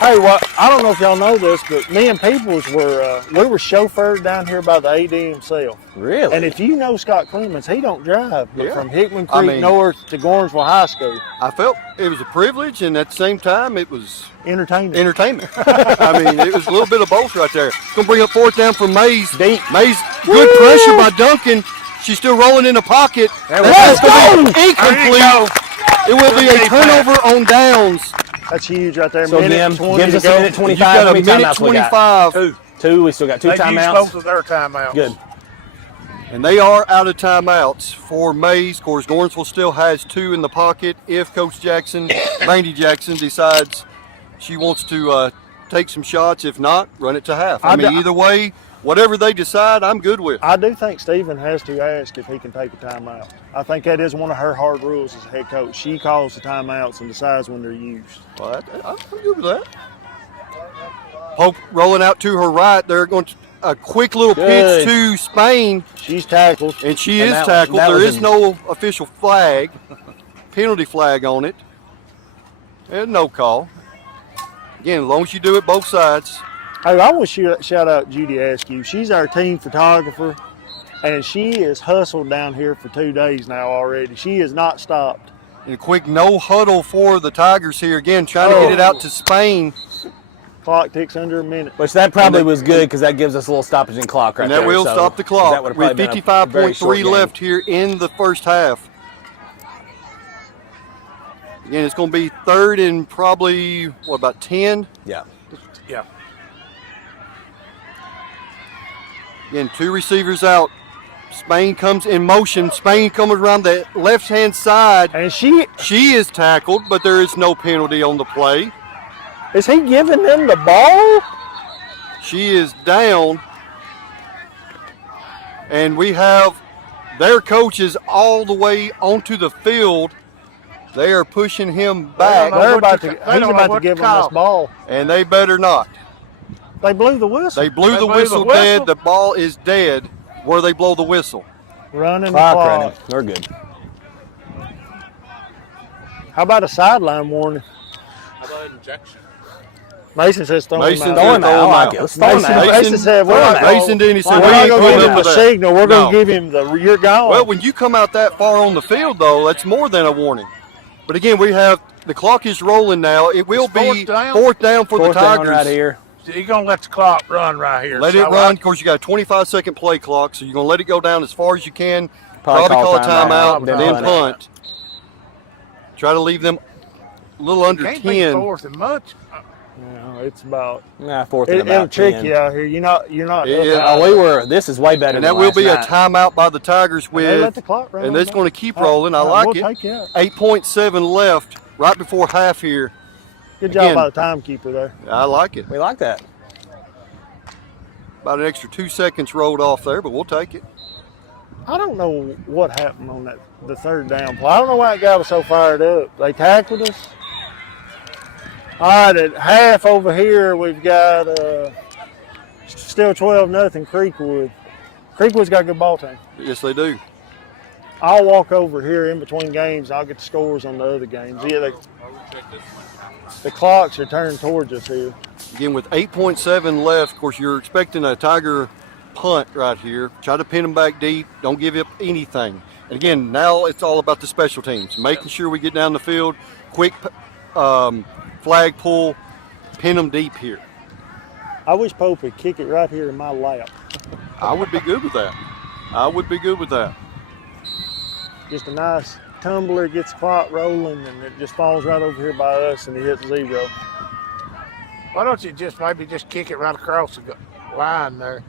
Hey, well, I don't know if y'all know this, but me and Peoples we were chauffeured down here by the AD himself. Really? And if you know Scott Clemens, he don't drive. But Yeah. from Hickman I Creek mean- north to Gordonsville High School, I felt it was a privilege, and at the same time, it was entertainment. entertainment. I mean, it was a little bit of both right there. Going to bring up 4th down for MASE. Deep. MASE, good pressure by Duncan. She's still rolling in the pocket. There we That's go. going to be incomplete. It will be a turnover on downs. That's huge right there. So minute again, 20 gives to us a go. minute You've 25. got How a many minute timeouts we got? 25, Two. We still got 2 They used timeouts. both of their timeouts. Good. and they are out of timeouts for MASE. Of course, Gordonsville still has 2 in the pocket if Coach Jackson, Randy Jackson, decides she wants to take some shots. If not, run it to half. I mean, either way, whatever they decide, I'm good with. I do think Stephen has to ask if he can take a timeout. I think that is one of her hard rules as a head coach. She calls the timeouts and decides when they're used. Well, I'm good with that. Pope rolling out to her right. They're going to a quick little Good. pitch to Spain, She's tackled. and she And is that- tackled. that There was is no official flag, penalty flag on it, and no call. Again, as long as you do it both sides. Hey, I want to shout out Judy Askew. She's our team photographer, and she is hustled down here for 2 days now already. She has not stopped. And a quick no huddle for the Tigers here. Again, trying to get it out to Spain. Clock ticks under a minute. Which that probably was good because that gives us a little stoppage in clock right And there. that will so- stop the 'cause that clock would've with probably been a very short 55.3 game. left here in the first half. Again, it's going to be 3rd and probably, what, about 10? Yeah. Yeah. Again, 2 receivers out. Spain comes in motion. Spain coming around the left-hand side. And she She is tackled, but there is no penalty on the play. is he giving them the ball? She is down. And we have their coaches all the way onto the field. They are pushing him back, know They're what about to- to. they He's don't know about to what to give them call. this ball. and they better not. They blew the whistle. They blew the blew the whistle whistle? dead. The ball is dead where they blow the whistle. Running the Clock clock. running. We're good. How about a sideline warning? How about injection? Mason says throw Mason him said out. Throw him out. I like it. Let's throw him Mason, out. Mason said, Throw him out. Mason didn't. He said, we're we not ain't going putting to give up him with the that. signal. We're No. going to give him the you're gone. Well, when you come out that far on the field, though, that's more than a warning. But again, we have the clock is rolling now. It will It's fourth be down? 4th down for Fourth the down Tigers. right here. You're going to let the clock run right here. Let So it run. Of course, you got a 25-second play clock, so you're going to let it go down as far as you can. Probably call a timeout, then then punt. punt. Try to leave them a little under Can't be 10. 4th and much. No, it's about. Nah, 4th and It'll about trick 10. you out here. You're not. Yeah. Oh, this is way better And than that will last be a night. timeout by the Tigers They let with, the clock run. and on it's that. going to keep rolling. I like we'll it. Take you out. 8.7 left, right before half here. Good job Again. by the timekeeper there. I like it. We like that. About an extra 2 seconds rolled off there, but we'll take it. I don't know what happened on the 3rd down play. I don't know why that guy was so fired up. They tackled us. All right, at half over here, we've got still 12-0 Creekwood. Creekwood's got a good ball team. Yes, they do. I'll walk over here in between games. I'll get the scores on the other games. Yeah, the clocks are turned towards us here. Again, with 8.7 left, of course, you're expecting a Tiger punt right here. Try to pin them back deep. Don't give up anything. And again, now it's all about the special teams, making sure we get down the field, quick flag pull, pin them deep here. I wish Pope would kick it right here in my lap. I would be good with that. I would be good with that. Just a nice tumbler, gets the clock rolling, and it just falls right over here by us, and he hits 0. Why don't you maybe just kick it right across the line there?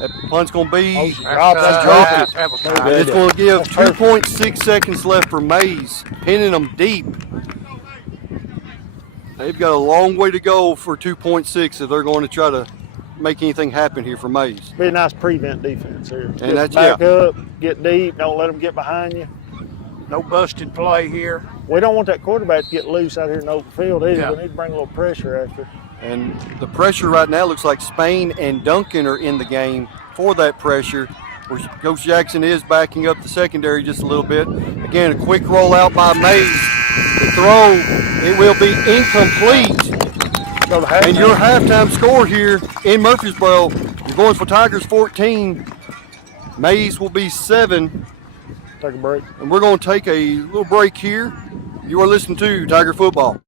That punt's going to be. Oh, she dropped That's, it. that was Very nice. good. It's going to give That's perfect. 2.6 seconds left for MASE, pinning them deep. They've got a long way to go for 2.6 if they're going to try to make anything happen here for MASE. Be a nice prevent defense here. And Just that's- back yeah. up, get deep, don't let them get behind you. No busted play here. We don't want that quarterback to get loose out here in the open field either. Yeah. We need to bring a little pressure after. And the pressure right now looks like Spain and Duncan are in the game for that pressure. Where Coach Jackson is backing up the secondary just a little bit. Again, a quick rollout by MASE. The throw, it will be incomplete. Go to half. And your halftime score here in Murfreesboro, you're going for Tigers 14. MASE will be 7. Take a break. And we're going to take a little break here. You are listening to Tiger Football.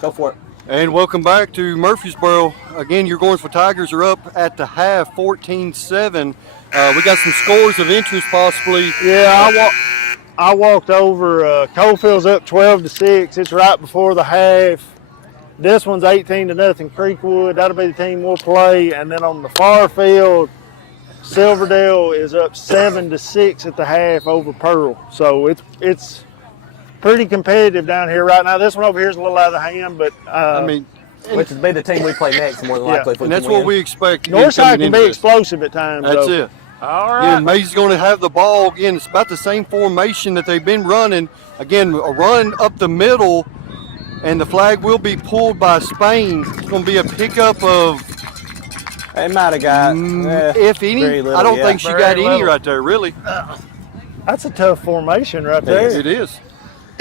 Go for it. And welcome back to Murfreesboro. Again, your Gordonsville Tigers are up at the half, 14-7. We got some scores of interest possibly. Yeah, I walked over. Coalfield's up 12-6. It's right before the half. This one's 18-0 Creekwood. That'll be the team we'll play. And then on the far field, Silverdale is up 7-6 at the half over Pearl. So it's pretty competitive down here right now. This one over here is a little out of the hand, but which would be the team we play next, more than likely. If we and that's can what win. we expect. Northside can be explosive at times. That's though. it. All right. Again, MASE is going to have the ball. Again, it's about the same formation that they've been running. Again, a run up the middle, and the flag will be pulled by Spain. It's going to be a pickup of, They might have got, if any. very little, I don't yeah. think she Very got any little. right there, really. That's a tough formation right there. It is.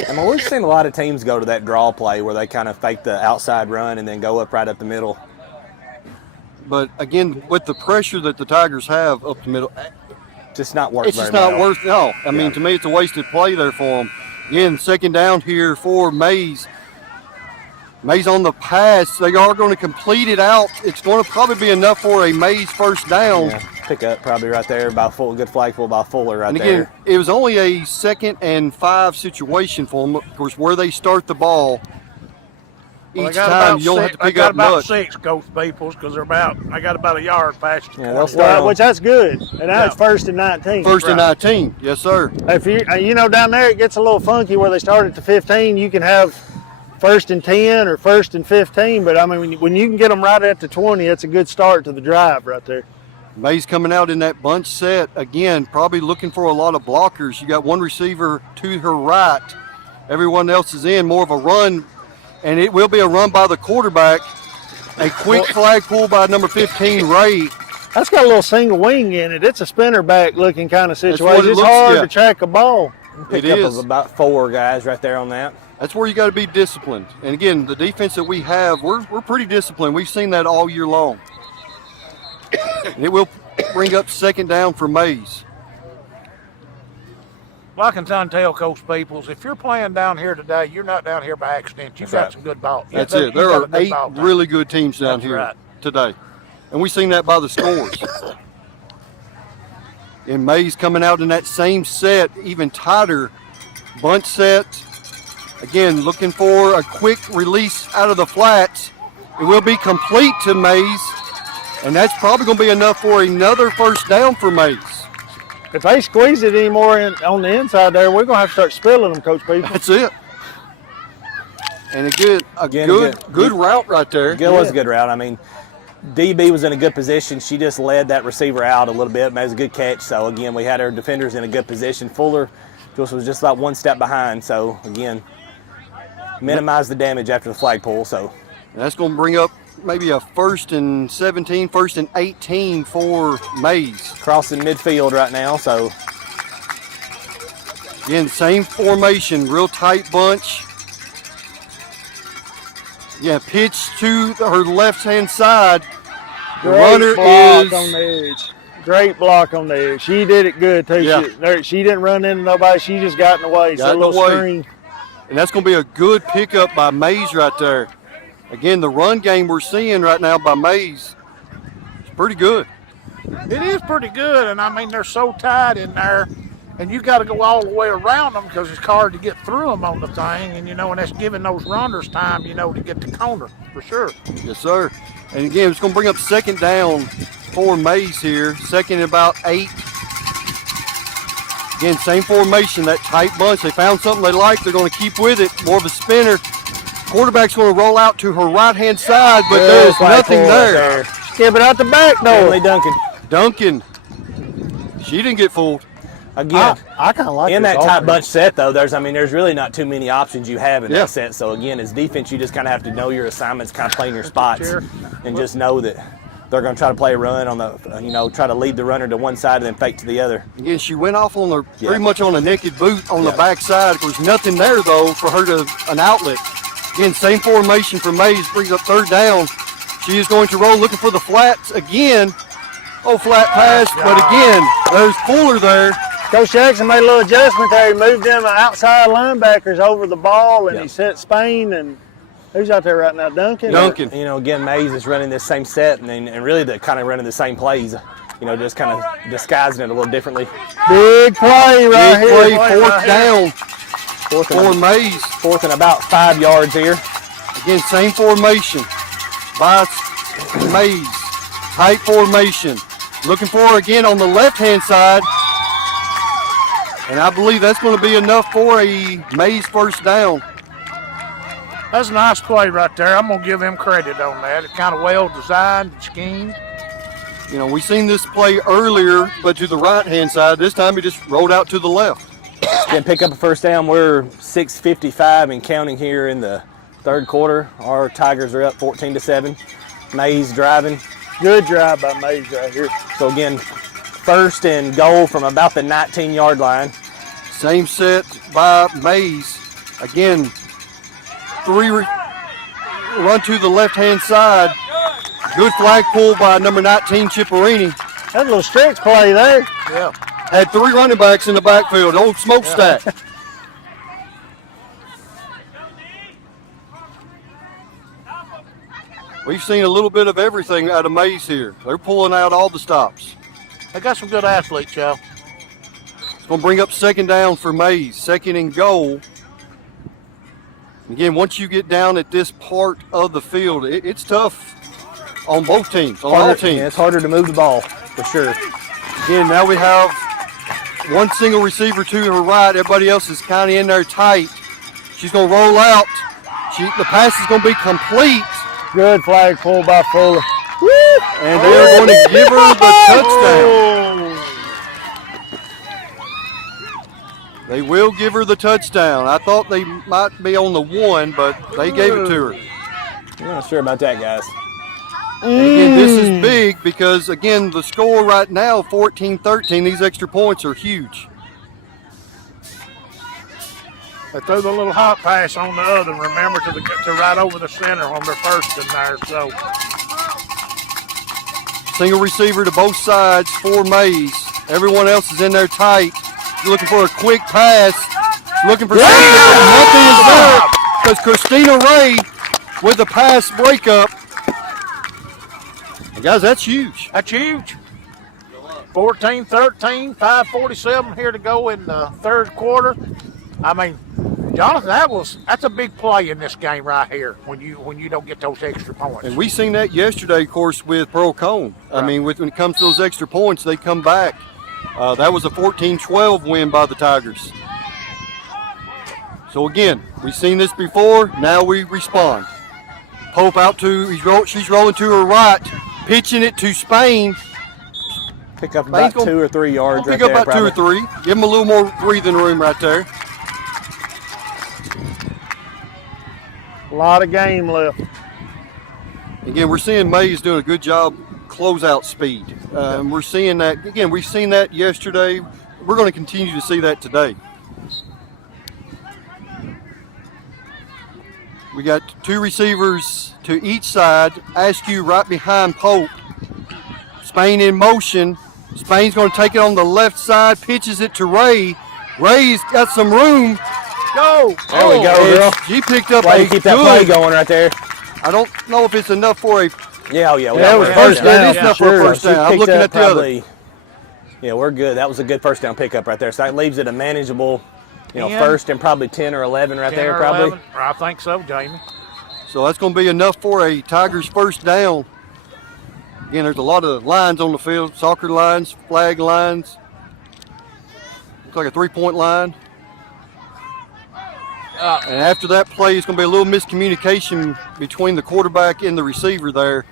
I mean, we've seen a lot of teams go to that draw play where they kind of fake the outside run and then go up right up the middle. But again, with the pressure that the Tigers have up the middle, Just not worth it's very just not much. worth. No, I mean, to me, it's a wasted play there for them. Again, second down here for MASE. MASE on the pass. They are going to complete it out. It's going to probably be enough for a MASE first down. Yeah, pick up probably right there by good flag pull by Fuller right And again, there. it was only a 2nd and 5 situation for them. Of course, where they start the ball, Well, each time you don't have to pick up about much. 6 Coach Peoples because I got about a yard past the Yeah, 20. they'll start Which that's good. And now it's Yeah. 1st and 19. First and 19, yes, sir. If you know down there it gets a little funky where they start at the 15. You can have 1st and 10 or 1st and 15. But I mean, when you can get them right at the 20, that's a good start to the drive right there. MASE coming out in that bunch set again, probably looking for a lot of blockers. You got one receiver to her right, everyone else is in. More of a run, and it will be a run by the quarterback. A quick flag pull by number 15, Ray. That's got a little single wing in it. It's a spinner back looking kind of That's what situation. it It's looks- hard yeah. to track a ball. Pick It up is. of about 4 guys right there on that. That's where you got to be disciplined. And again, the defense that we have, we're pretty disciplined. We've seen that all year long. And it will bring up second down for MASE. Well, I can tell Coach Peoples, if you're playing down here today, you're not down here by accident. You've That's got right. some good ball. That's you it. There got a are good 8 ball team. really good teams down That's here right. today. And we've seen that by the scores. And MASE coming out in that same set, even tighter. Bunch set. Again, looking for a quick release out of the flats. It will be complete to MASE. And that's probably going to be enough for another first down for MASE. If they squeeze it anymore on the inside there, we're going to have to start spilling them, Coach People. That's it. And a good route right there. It was a good route. I mean, DB was in a good position. She just led that receiver out a little bit. Made a good catch. So, again, we had our defenders in a good position. Fuller was just about 1 step behind. So, again, minimize the damage after the flag pull. So, And that's going to bring up maybe a 1st and 17, 1st and 18 for MASE. crossing midfield right now. So, Again, same formation, real tight bunch. Yeah, pitch to her left-hand side. The runner block is on the edge. Great block on the edge. She did it good too. Yeah. She didn't run into nobody. She just got in the way. Got So in a the little way. screen. and that's going to be a good pickup by MASE right there. Again, the run game we're seeing right now by MASE is pretty good. It is pretty good, and I mean, they're so tight in there, and you got to go all the way around them because it's hard to get through them on the thing, and and that's giving those runners time, to get the corner for sure. Yes, sir. And again, it's going to bring up second down for MASE here. Second and about 8. Again, same formation, that tight bunch. They found something they like. They're going to keep with it. More of a spinner. Quarterback's going to roll out to her right-hand side, but there's nothing there. Skip it out the back door. Emily Duncan. Duncan, she didn't get fooled. Again, I kind of like in this that tight offense. bunch set, though, there's really not too many options you have in Yeah. that set. So, again, as defense, you just kind of have to know your assignments, kind of playing your spots, Sure. and just know that they're going to try to play a run on the, try to lead the runner to one side and then fake to the other. Again, she went off on her Yeah. pretty much on a naked boot on the Yeah. backside. There's nothing there, though, for her to an outlet. Again, same formation for MASE, brings up third down. She is going to roll, looking for the flats again. Oh, flat pass, but again, there's Fuller there. Coach Jackson made a little adjustment there. He moved them outside linebackers over the ball, and Yeah. he set Spain, and Who's out there right now? Duncan? Duncan. You know, again, MASE is running this same set and really the kind of running the same plays. You know, just kind of disguising it a little differently. Big play right Big here. play, fourth down for MASE. Fourth and about 5 yards here. Again, same formation by MASE. Tight formation. Looking for again on the left-hand side. And I believe that's going to be enough for a MASE first down. That's a nice play right there. I'm going to give him credit on that. It's kind of well designed and schemed. You know, we seen this play earlier, but to the right-hand side. This time he just rolled out to the left. Again, pick up a first down. We're 6:55 and counting here in the third quarter. Our Tigers are up 14-7. MASE driving. Good drive by MASE right here. So again, first and goal from about the 19-yard line. Same set by MASE. Again, run to the left-hand side. Good flag pull by number 19, Chipperini. That little stretch play there. Yeah. Had 3 running backs in the backfield. Old smokestack. We've seen a little bit of everything out of MASE here. They're pulling out all the stops. They got some good athletes, y'all. It's going to bring up second down for MASE. Second and goal. Again, once you get down at this part of the field, it's tough on both teams, on all teams. Yeah, it's harder to move the ball, for sure. Again, now we have one single receiver to her right. Everybody else is kind of in there tight. She's going to roll out. The pass is going to be complete. Good flag pull by Fuller. And they're going to give her the touchdown. They will give her the touchdown. I thought they might be on the 1, but they gave it to her. I'm not sure about that, guys. And again, this is big because, again, the score right now, 14-13. These extra points are huge. They threw the little hot pass on the other, remember, to right over the center on their first in there. So single receiver to both sides for MASE. Everyone else is in there tight. Looking for a quick pass. Looking for nothing is there because Christina Ray with the pass breakup. And guys, that's huge. that's huge. 14-13, 5:47 here to go in the third quarter. I mean, Jonathan, that's a big play in this game right here when you don't get those extra points. And we seen that yesterday, of course, with Pearl Cone. I mean, when it comes to those extra points, they come back. That was a 14-12 win by the Tigers. So again, we've seen this before. Now we respond. Pope out to, she's rolling to her right, pitching it to Spain. Pick up about 2 or 3 yards right there. Pick up there, about 2 or 3. Give them a little more breathing room right there. A lot of game left. Again, we're seeing MASE doing a good job closeout speed. We're seeing that, again, we've seen that yesterday. We're going to continue to see that today. We got 2 receivers to each side. Askew right behind Pope. Spain in motion. Spain's going to take it on the left side, pitches it to Ray. Ray's got some room. Go! There we go, girl. She picked up Why you keep that play going right there? I don't know if it's enough for a. Yeah, that was first down. It is enough for a first down. I'm looking at the other. Yeah, we're good. That was a good first down pickup right there. So that leaves it a manageable, Yeah. first and probably 10 or 11 right 10 there, or probably. 11. I think so, Jamie. So that's going to be enough for a Tigers first down. Again, there's a lot of lines on the field, soccer lines, flag lines. Looks like a 3-point line. And after that play, it's going to be a little miscommunication between the quarterback and the receiver there.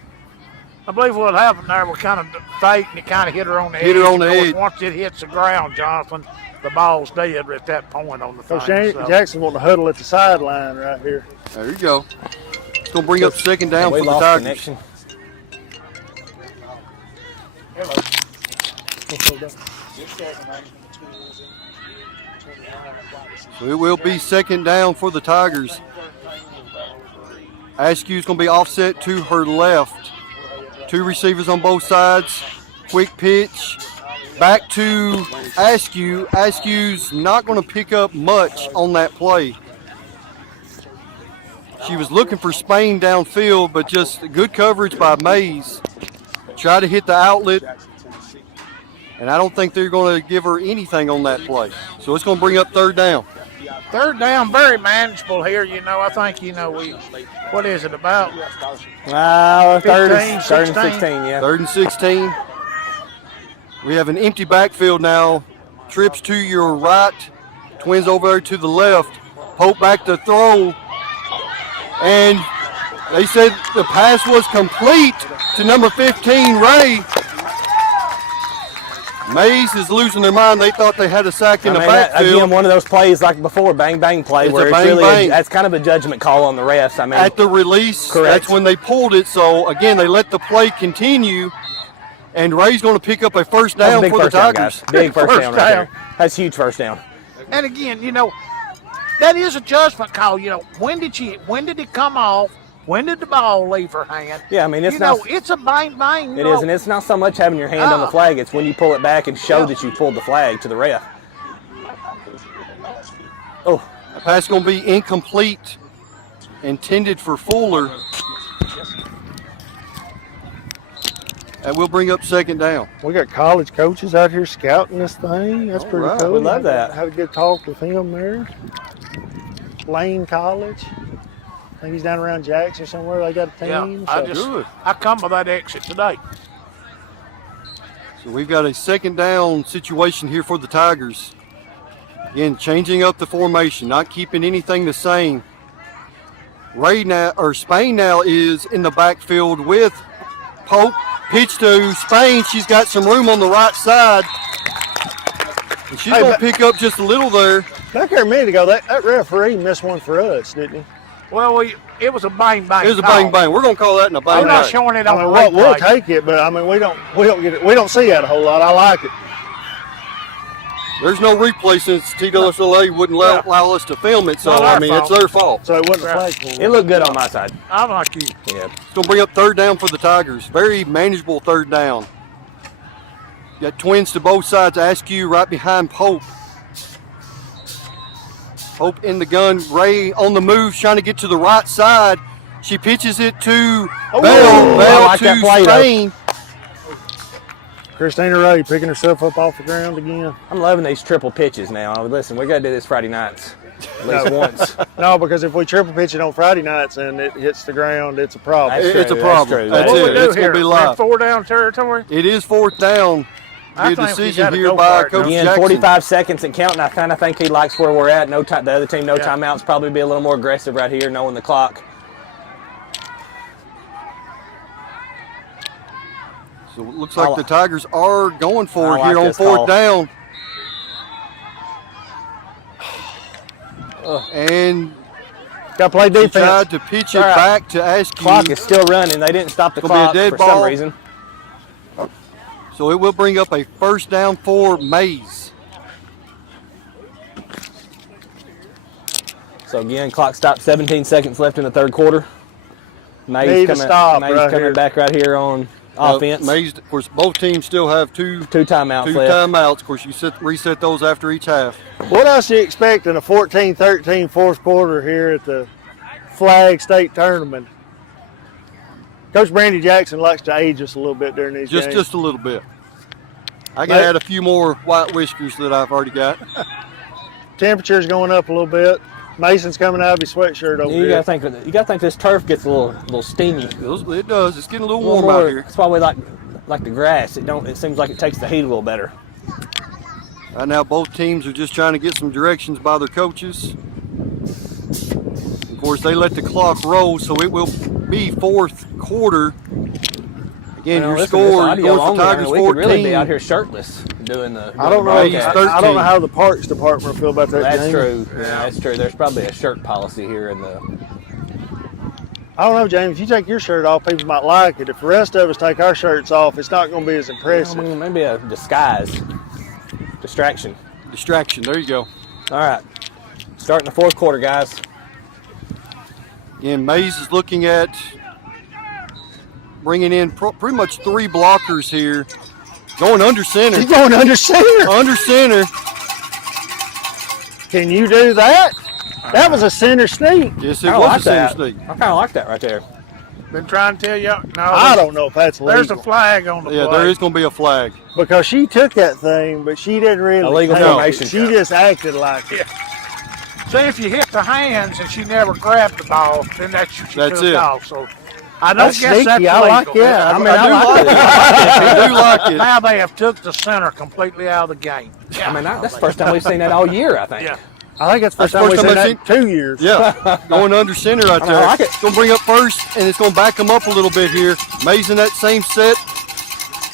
I believe what happened there was kind of fake, and it kind of hit her on the edge. Hit her on the Of course, edge. Once it hits the ground, Jonathan, the ball's dead at that point on the thing. So Jackson wanting to huddle at the sideline right here. There you go. It's going to bring up second down We for the lost Tigers. connection. So it will be second down for the Tigers. Askew's going to be offset to her left. 2 receivers on both sides. Quick pitch. Back to Askew. Askew's not going to pick up much on that play. She was looking for Spain downfield, but just good coverage by MASE. Try to hit the outlet, and I don't think they're going to give her anything on that play. So it's going to bring up third down. Third down, very manageable here. I think, what is it, about? Third 15, and 16. 16, yeah. Third and 16. We have an empty backfield now. Trips to your right. Twins over there to the left. Pope back to throw. And they said the pass was complete to number 15, Ray. MASE is losing their mind. They thought they had a sack in the backfield. Again, one of those plays like before, bang play, It's where a it's bang, really bang. that's kind of a judgment call on the refs. I mean, At the release, Correct. That's when they pulled it. So again, they let the play continue, and Ray's going to pick up a first that's a down big for the first down, Tigers. guys. Big first First down right down. there. That's huge first down. And again, that is a judgment call. When did it come off? When did the ball leave her hand? Yeah, I mean, it's not. It's a bang. It is, and it's not so much having your hand on the flag. It's when you pull it back and show that you pulled the flag to the ref. Oh, The pass going to be incomplete, intended for Fuller. That will bring up second down. We got college coaches out here scouting this thing. That's pretty right. cool. We love that. Had a good talk with him there. Lane College. I think he's down around Jackson somewhere. They got a team. Yeah, I come by that exit today. So we've got a second down situation here for the Tigers. Again, changing up the formation, not keeping anything the same. Spain now is in the backfield with Pope. Pitch to Spain. She's got some room on the right side. And she's going to pick up just a little there. Back here a minute ago, that referee missed one for us, didn't he? Well, it was a bang. It was a bang bang. We're going to call that in a bang We're not bang. showing it I on mean, the we'll replay. take it, but I mean, we don't get it. We don't see that a whole lot. I like it. There's no replay since TWSLA wouldn't allow us to film it, so Not our I mean fault. it's their fault. So it wasn't a flag for it him. looked good on my side. I'm like you. Yeah. It's going to bring up third down for the Tigers. Very manageable third down. Got twins to both sides. Askew right behind Pope. Pope in the gun. Ray on the move, trying to get to the right side. She pitches it to Bell. I Bell like that play, to though. Spain. Christina Ray picking herself up off the ground again. I'm loving these triple pitches now. Listen, we got to do this Friday nights at least once. No, because if we triple pitch it on Friday nights and it hits the ground, it's a problem. That's It's a true, problem. that's true. That's What it. we do It's going here? to be We're live. in 4 down territory. It is fourth down. I Be a think we decision gotta here go by for it. Coach Again, Jackson. 45 seconds and counting. I kind of think he likes where we're at. No time. The other team, no timeouts. Probably be a little more aggressive right here, knowing the clock. So it looks like the Tigers are going for it I here like on this fourth call. down. And Got to play he defense. tried to pitch it All right. back to Askew. Clock is still running. They didn't stop the Gonna be a clock dead for ball. some reason. So it will bring up a first down for MASE. So again, clock stopped. 17 seconds left in the third quarter. Need Mays to coming, stop Mays right coming here. back right here on offense. MASE, of course, both teams still have two Timeouts left. timeouts. Of course, you reset those after each half. What else do you expect in a 14-13 fourth quarter here at the Flag State Tournament? Coach Brandy Jackson likes to age us a little bit during these games. Just a little bit. I can add a few more white whiskers that I've already got. Temperature's going up a little bit. Mason's coming out of his sweatshirt over You here. gotta think this turf gets a little steamy. It does. It's getting a little A little warm out more- here. That's why we like the grass. It seems like it takes the heat a little better. Right now, both teams are just trying to get some directions by their coaches. Of course, they let the clock roll, so it will be fourth quarter. Again, Well, your listen, score, this audio North only, Tigers we could really 14. be out here shirtless doing the. I don't know. Broadcast. I don't know how the Parks Department will feel about that That's game. true. Yeah, that's true. There's probably a shirt policy here in the. I don't know, James. If you take your shirt off, people might like it. If the rest of us take our shirts off, it's not going to be as impressive. Maybe a disguise, distraction. Distraction. There you go. All right, starting the fourth quarter, guys. Again, MASE is looking at bringing in pretty much three blockers here. Going under center. He's going under center. Under center. Can you do that? That was a center sneak. Yes, it I was like a center that. sneak. I kind of like that right there. Been trying to tell you. No, I don't know if that's legal. There's a flag on the Yeah, play. there is going to be a flag. Because she took that thing, but she didn't really. Illegal take it. formation. She just acted like it. See, if you hit the hands and she never grabbed the ball, then that's she That's took it. off. So I don't That's guess sneaky. that's I like legal. that. I mean, I like it. I do like it. Now they have took the center completely out of the game. I mean, that's the first time we've seen that all year, I think. Yeah. I think that's the first That's time the we've first seen time that in 2 years. Yeah, going under center right I there. like it. It's going to bring up first, and it's going to back them up a little bit here. Mays in that same set.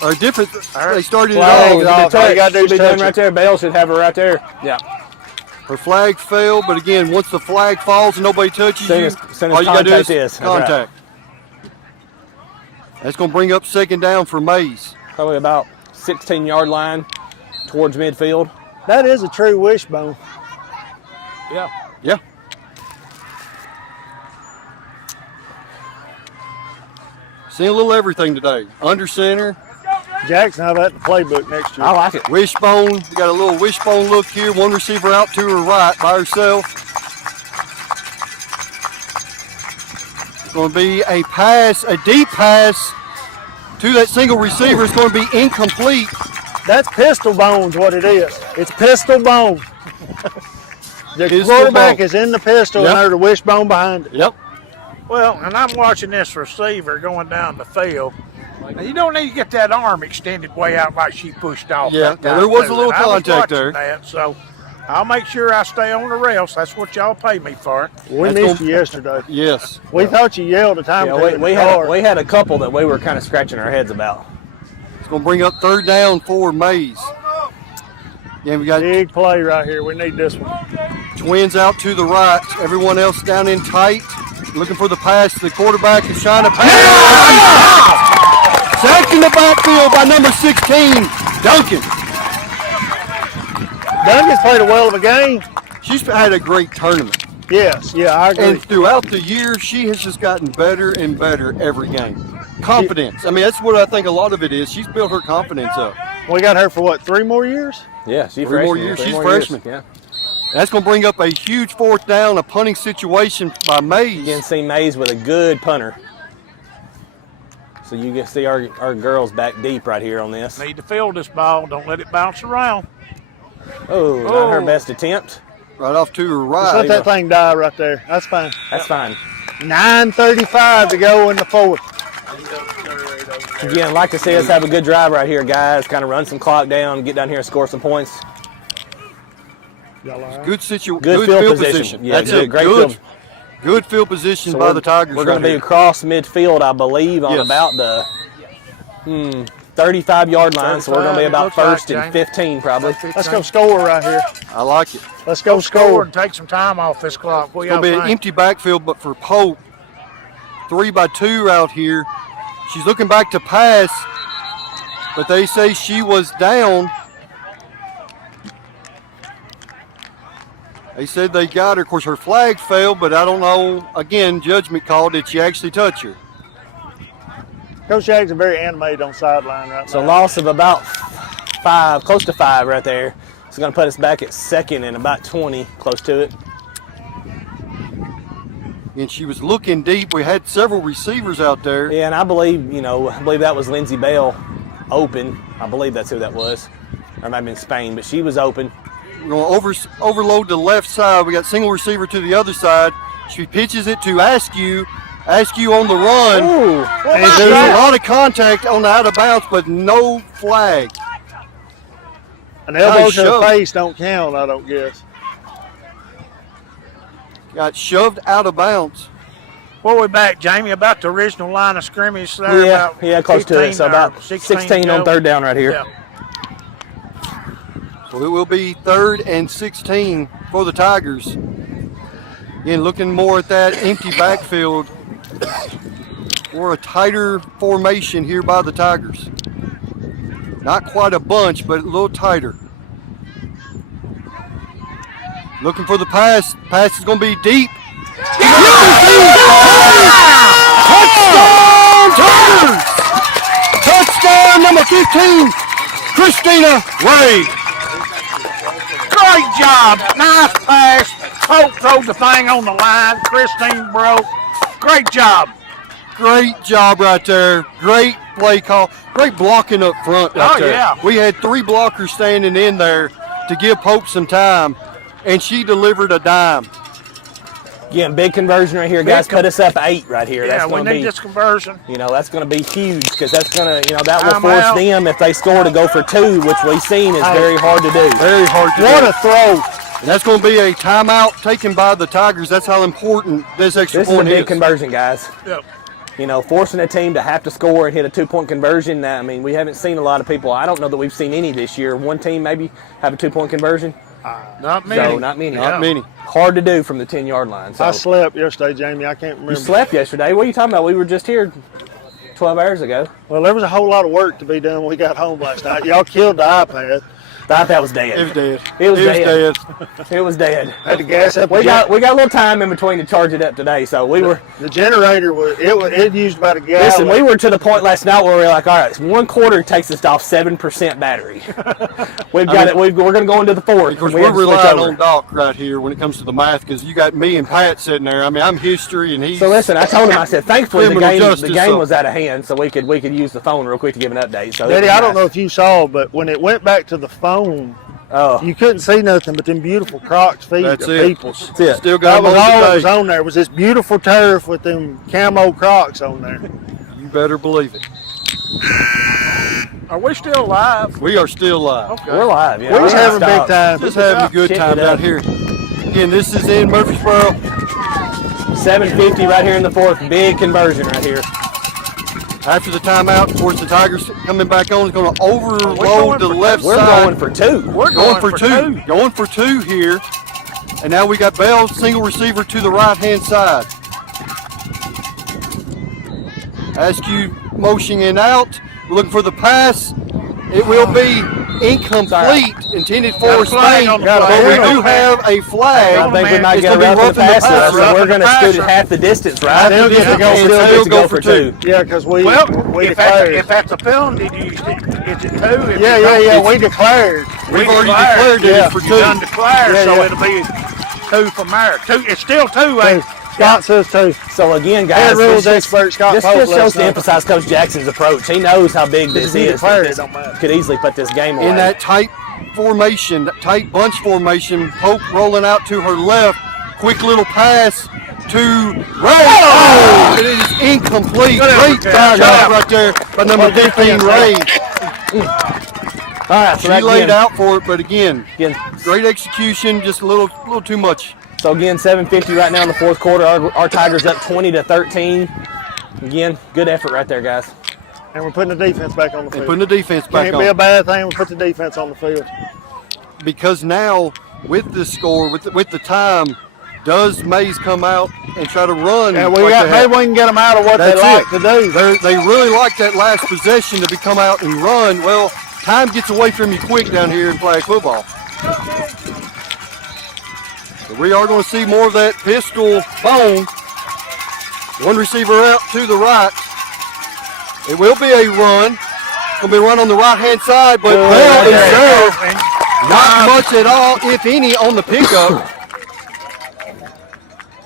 Or different. They started it Flag off. is off. All you gotta do Should is be done touch right it. there. Bale should have her right there. Yeah. Her flag fell, but again, once the flag falls and nobody touches Soon you, as all you got to do contact is is. That's right. contact. That's going to bring up second down for Mays. Probably about 16-yard line towards midfield. That is a true wishbone. Yeah. Yeah. Seen a little everything today. Under center, Jackson, how about the playbook next year? I like it. wishbone. You got a little wishbone look here. One receiver out to her right by herself. It's going to be a pass, a deep pass to that single receiver. It's going to be incomplete. That's pistol bones, what it is. It's pistol bone. The Pistol quarterback bone. is in the pistol Yep. and there's a wishbone behind it. Yep. Well, and I'm watching this receiver going down the field. Now, you don't need to get that arm extended way out like she pushed off. Yeah, that time, there was too. a little And I was contact watching there. That, so I'll make sure I stay on the rails. That's what y'all pay me for. We That's missed gonna- you yesterday. Yes. We thought you yelled a time Yeah, or two in the we car. had a couple that we were kind of scratching our heads about. It's going to bring up third down for Mays. Yeah, we got Big play right here. We need this one. twins out to the right. Everyone else down in tight. Looking for the pass. The quarterback is trying to pass. Sacked in the backfield by number 16, Duncan. Duncan's played a well of a game. She's had a great tournament. Yes, yeah, I agree. And throughout the year, she has just gotten better and better every game. Confidence. I mean, that's what I think a lot of it is. She's built her confidence up. We got her for what, 3 more years? Yeah, she's 3 more freshman. years. 3 She's more freshman. Yeah. That's going to bring up a huge fourth down, a punting situation by Mays. Again, see Mays with a good punter. So you can see our girls back deep right here on this. Need to field this ball. Don't let it bounce around. Oh, not her best attempt. Right off to her Just let right. that thing die right there. That's fine. That's fine. 9:35 to go in the fourth. Again, like I said, let's have a good drive right here, guys. Kind of run some clock down, get down here and score some points. Y'all all right? Good Good field field position. Yeah, That's good, it. great Good, field. good field position So by the Tigers. We're going right to be here. across midfield, I believe, on Yes. about the 35-yard line. So we're going to be 35, about looks like, first and James. 15 probably. Let's go score right here. I like it. Let's go Score score. and take some time off this clock. What It's going to y'all be an think? empty backfield, but for Pope, 3-by-2 out here. She's looking back to pass, but they say she was down. They said they got her. Of course, her flag fell, but I don't know. Again, judgment call. Did she actually touch her? Coach Jackson very animated on sideline right So now. loss of about 5, close to 5 right there. It's going to put us back at second and about 20, close to it. And she was looking deep. We had several receivers out there. Yeah, and I believe that was Lindsey Bell open. I believe that's who that was. Or it might have been Spain, but she was open. We're going to overload the left side. We got single receiver to the other side. She pitches it to Askew. Askew on the run. Ooh, And there's a lot of contact on the out of bounds, but no flag. An elbow Nice to the shove. face don't count, I don't guess. Got shoved out of bounds. Well, we're back, Jamie, about the original line of scrimmage there. yeah, about yeah, close to it. 15 So or about 16 on go. third down right here. Yeah. So it will be 3rd and 16 for the Tigers. Again, looking more at that empty backfield or a tighter formation here by the Tigers. Not quite a bunch, but a little tighter. Looking for the pass. Pass is going to be deep. Touchdown, Tigers! Touchdown number 15, Christina Ray. Great job. Nice pass. Hope rode the thing on the line. Christine broke. Great job. Great job right there. Great play call. Great blocking up front right there. Yeah. We had 3 blockers standing in there to give Pope some time, and she delivered a dime. Again, big conversion right here, guys. Put us up 8 right here. Yeah, that's we going to need be, this conversion. that's going to be huge because that's going to, that will I'm force out. them if they score to go for 2, which we've seen is very hard to do. Very hard to What do. a throw. And that's going to be a timeout taken by the Tigers. That's how important this extra This is a point big conversion, guys. Yep. Forcing a team to have to score and hit a 2-point conversion. I mean, we haven't seen a lot of people. I don't know that we've seen any this year. One team maybe have a 2-point conversion. Not many. So not many. Not many. Hard to do from the 10-yard line. So. I slept yesterday, Jamie. I can't remember. You slept yesterday? What are you talking about? We were just here 12 hours ago. Well, there was a whole lot of work to be done when we got home last night. Y'all killed the iPad. Thought that was dead. It was dead. It was dead. dead. It was dead. Had to gas up. We got a little time in between to charge it up today, so we were. The generator it used about a gallon. Listen, we were to the point last night where we were like, all right, 1 quarter takes us off 7% battery. We've got it. We're going to go into the 4th. Of course, We had we're to switch relying over. on Doc right here when it comes to the math because you got me and Pat sitting there. I mean, I'm history and he's. So listen, I told him, I said, thankfully the Criminal game justice, was out of hand, so we could use the phone real quick to give an update. So Daddy, I don't know if you saw, but when it went back to the phone, you couldn't see nothing but them beautiful Crocs feet That's of it. people's. That's it. Still got That was them all that on was today. on there. Was this beautiful turf with them camo Crocs on there. You better believe it. Are we still live? We are still live. Okay. we're live. Yeah, We was we're having a not big time. Just having a good Check time it down out. here. Again, this is in Murfreesboro. 750 right here in the 4th. Big conversion right here. After the timeout, of course, the Tigers coming back on is going to overload going the for left We're side. going for 2. We're Going for two. Going for 2 here. And now we got Bell, single receiver to the right-hand side. Askew motioning out, looking for the pass. It will be incomplete, intended Got for a flag Spain, on the but flag. we do have a flag. I think we man, might it's get a gonna be rough in the roughing the passer, passer. so we're Roughing going to the scoot passer. half the distance, right? They'll get to go And for still two. get to go for 2. Yeah, because we Well, declared. if that's a penalty, is it 2? If Yeah. We declared. We've already declared Yeah. it for You 2. done declared, Yeah, so yeah. it'll be 2 from there. 2. It's still 2, ain't it? Scott says 2. So again, guys, Head rules this expert Scott just Pope shows last to night. emphasize Coach Jackson's approach. He knows how big this If you is. declare it, This don't matter. could easily put this game away. In that tight formation, that tight bunch formation, Pope rolling out to her left, quick little pass to Ray. Oh! It is incomplete. Great job. job right there by number 15, Ray. All right, so She that laid again, out for it, but again, again, great execution, just a little too much. so again, 750 right now in the 4th quarter. Our Tigers up 20-13. Again, good effort right there, guys. And we're putting the defense back on the And field. putting the defense back Can't be a on. bad thing. We put the defense on the field. Because now, with this score, with the time, does MASE come out and try to run? And like they have? maybe we can get them out of what they That's like it. to do. They really like that last possession to come out and run. Well, time gets away from you quick down here in flag football. So we are going to see more of that pistol bone. One receiver out to the right. It will be a run. It's going to be a run on the right-hand side, but Bell is there. Not much at all, if any, on the pickup.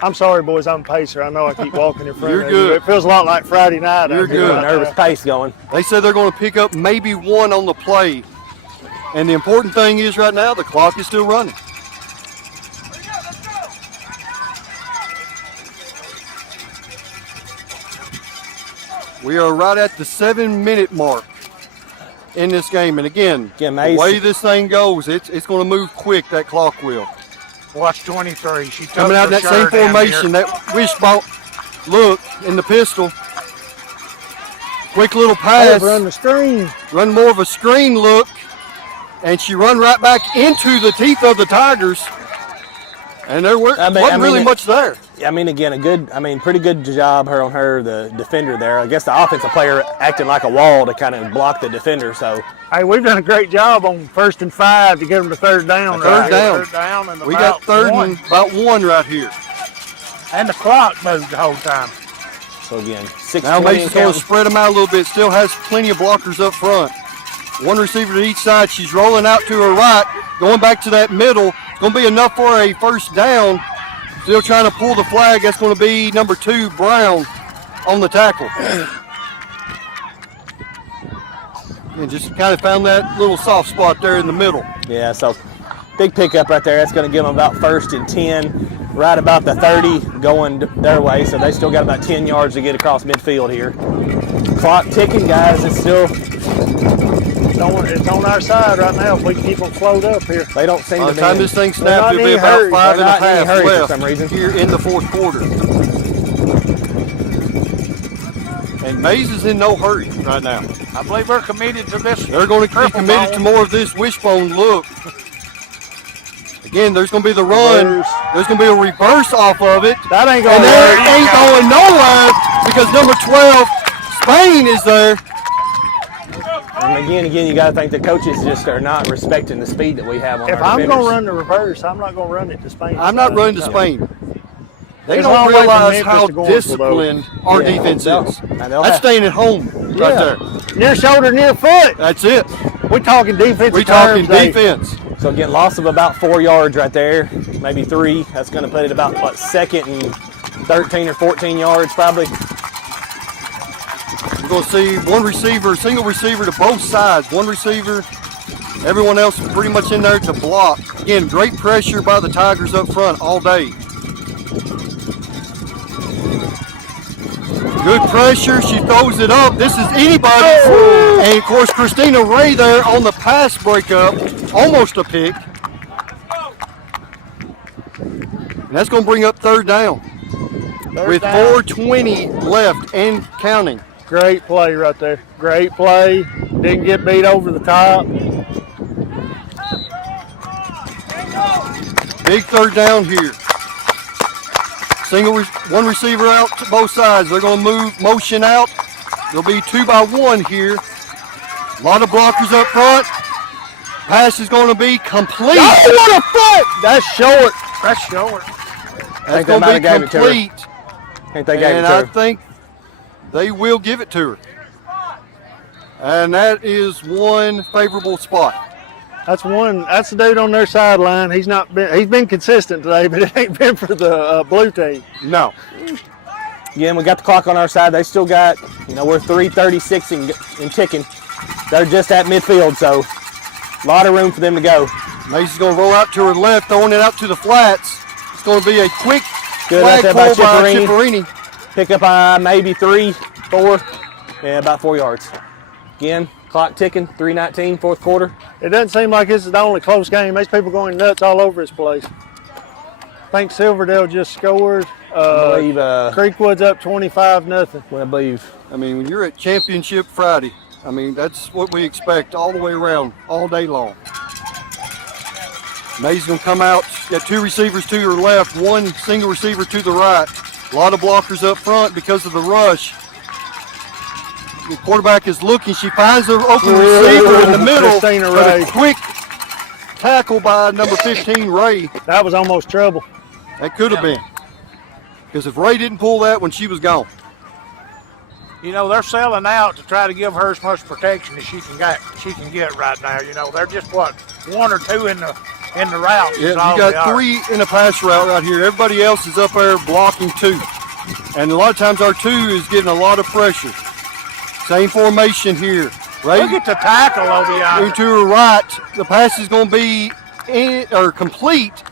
I'm sorry, boys. I'm a pacer. I know I keep walking in front You're of good. you. It feels a lot like Friday night. You're out here good. right Nervous now. pace going. They said they're going to pick up maybe 1 on the play. And the important thing is right now, the clock is still running. We are right at the 7-minute mark in this game. And again, Yeah, the MASE. way this thing goes, it's going to move quick, that clock will. Watch 23. She took Coming out in her that same shirt down formation, here. that wishbone look in the pistol. Quick little pass. Over on the screen. Run more of a screen look, and she run right back into the teeth of the Tigers. And there wasn't really much there. I mean, again, pretty good job on her, the defender there. I guess the offensive player acting like a wall to kind of block the defender. So Hey, we've done a great job on 1st and 5 to get them to 3rd down. Third down. Third down and We got about 3rd one. and about 1 right here. And the clock moved the whole time. So again, 6:20 Now and Mason's going to counting. spread them out a little bit. Still has plenty of blockers up front. One receiver to each side. She's rolling out to her right, going back to that middle. It's going to be enough for a 1st down. Still trying to pull the flag. That's going to be number 2, Brown, on the tackle. And just kind of found that little soft spot there in the middle. Yeah, so big pickup right there. That's going to give them about 1st and 10, right about the 30 going their way. So they still got about 10 yards to get across midfield here. Clock ticking, guys. It's still... It's on our side right now if we keep them flowed up here. They don't seem By to the be... time this thing snaps, it'll be about hurry. 5 and a They're not in any half hurry for left some reason. here in the 4th quarter. And MASE is in no hurry right now. I believe we're committed to this. They're going to be committed to more of this wishbone look. Again, there's going to be the run. Reverse. There's going to be a reverse off of it. That ain't And going to that work. ain't going nowhere because number 12, Spain, is there. And again, you got to think the coaches just are not respecting the speed that we have on If our I'm defenders. going to run the reverse, I'm not going to run it to Spain. I'm not running to Spain. They It's a long don't way from realize Memphis how to Gordonsville, disciplined our Yeah. defense is. And they'll That's have- staying at home right there. Near shoulder, near foot. That's it. We're talking defense. We're talking defense. So again, loss of about 4 yards right there, maybe 3. That's going to put it about, 2nd and 13 or 14 yards probably. We're going to see one receiver, single receiver to both sides. One receiver, everyone else pretty much in there to block. Again, great pressure by the Tigers up front all day. Good pressure. She throws it up. This is anybody's. And of course, Christina Ray there on the pass breakup. Almost a pick. And that's going to bring up 3rd down. With 4:20 left and counting. Great play right there. Great play. Didn't get beat over the top. Big 3rd down here. One receiver out to both sides. They're going to move motion out. There'll be 2 by 1 here. A lot of blockers up front. Pass is going to be complete. Oh, what a foot! That's short. That's short. That's they going might to be have gave it to her. complete. I think they gave And it to I her. think they will give it to her. And that is one favorable spot. That's the dude on their sideline. He's been consistent today, but it ain't been for the blue team. No. Again, we got the clock on our side. They still got, we're 3:36 and ticking. They're just at midfield, so a lot of room for them to go. MASE is going to roll out to her left, throwing it out to the flats. It's going to be a quick Good flag out there pull by by Chipperini. Chipperini. Pick up maybe 3, 4, yeah, about 4 yards. Again, clock ticking, 3:19, 4th quarter. It doesn't seem like this is the only close game. There's people going nuts all over this place. I think Silverdale just scored. I believe, Creekwood's up 25-0. I believe. I mean, when you're at Championship Friday, I mean, that's what we expect all the way around, all day long. MASE going to come out. Got 2 receivers to your left, 1 single receiver to the right. A lot of blockers up front because of the rush. The quarterback is looking. She finds the open receiver in the middle. Christina But Ray. a quick tackle by number 15, Ray. That was almost trouble. That could have been. Because if Ray didn't pull that when she was gone. They're selling out to try to give her as much protection as she can get right now. They're just 1 or 2 in the route. Yeah, is all you they got are. 3 in a pass route right here. Everybody else is up there blocking 2. And a lot of times our 2 is getting a lot of pressure. Same formation here. Ray Look at the tackle over moving here. to her right. The pass is going to be complete.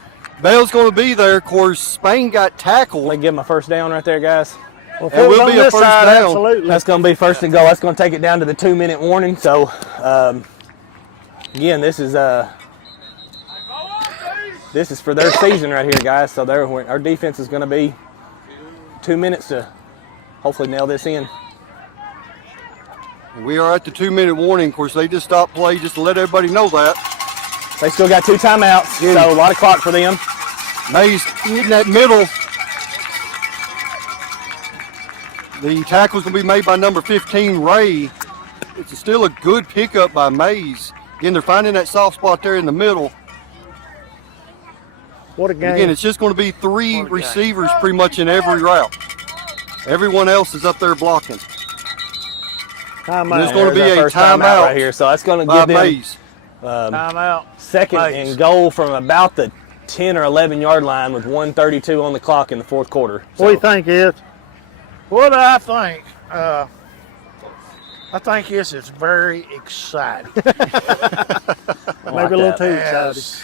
Bell's going to be there. Of course, Spain got tackled. Let me give them a 1st down right there, guys. Well, if It it was will on be a this first side, down. absolutely. That's going to be 1st and goal. That's going to take it down to the 2-minute warning. So, again, this is for their season right here, guys. So our defense is going to be 2 minutes to hopefully nail this in. We are at the 2-minute warning. Of course, they just stopped play just to let everybody know that. They still got 2 timeouts, so a lot of clock for them. MASE in that middle. The tackle is going to be made by number 15, Ray. It's still a good pickup by MASE. Again, they're finding that soft spot there in the middle. What a game. Again, it's just going to be 3 receivers pretty much in every route. Everyone else is up there blocking. Timeout. There's going to be There's a our first timeout right timeout here, so that's going to by give them MASE. Timeout. 2nd Nice. and goal from about the 10 or 11 yard line with 1:32 on the clock in the fourth quarter. What do you think, Ed? What do I think? I think this is very exciting. Maybe a little too excited. As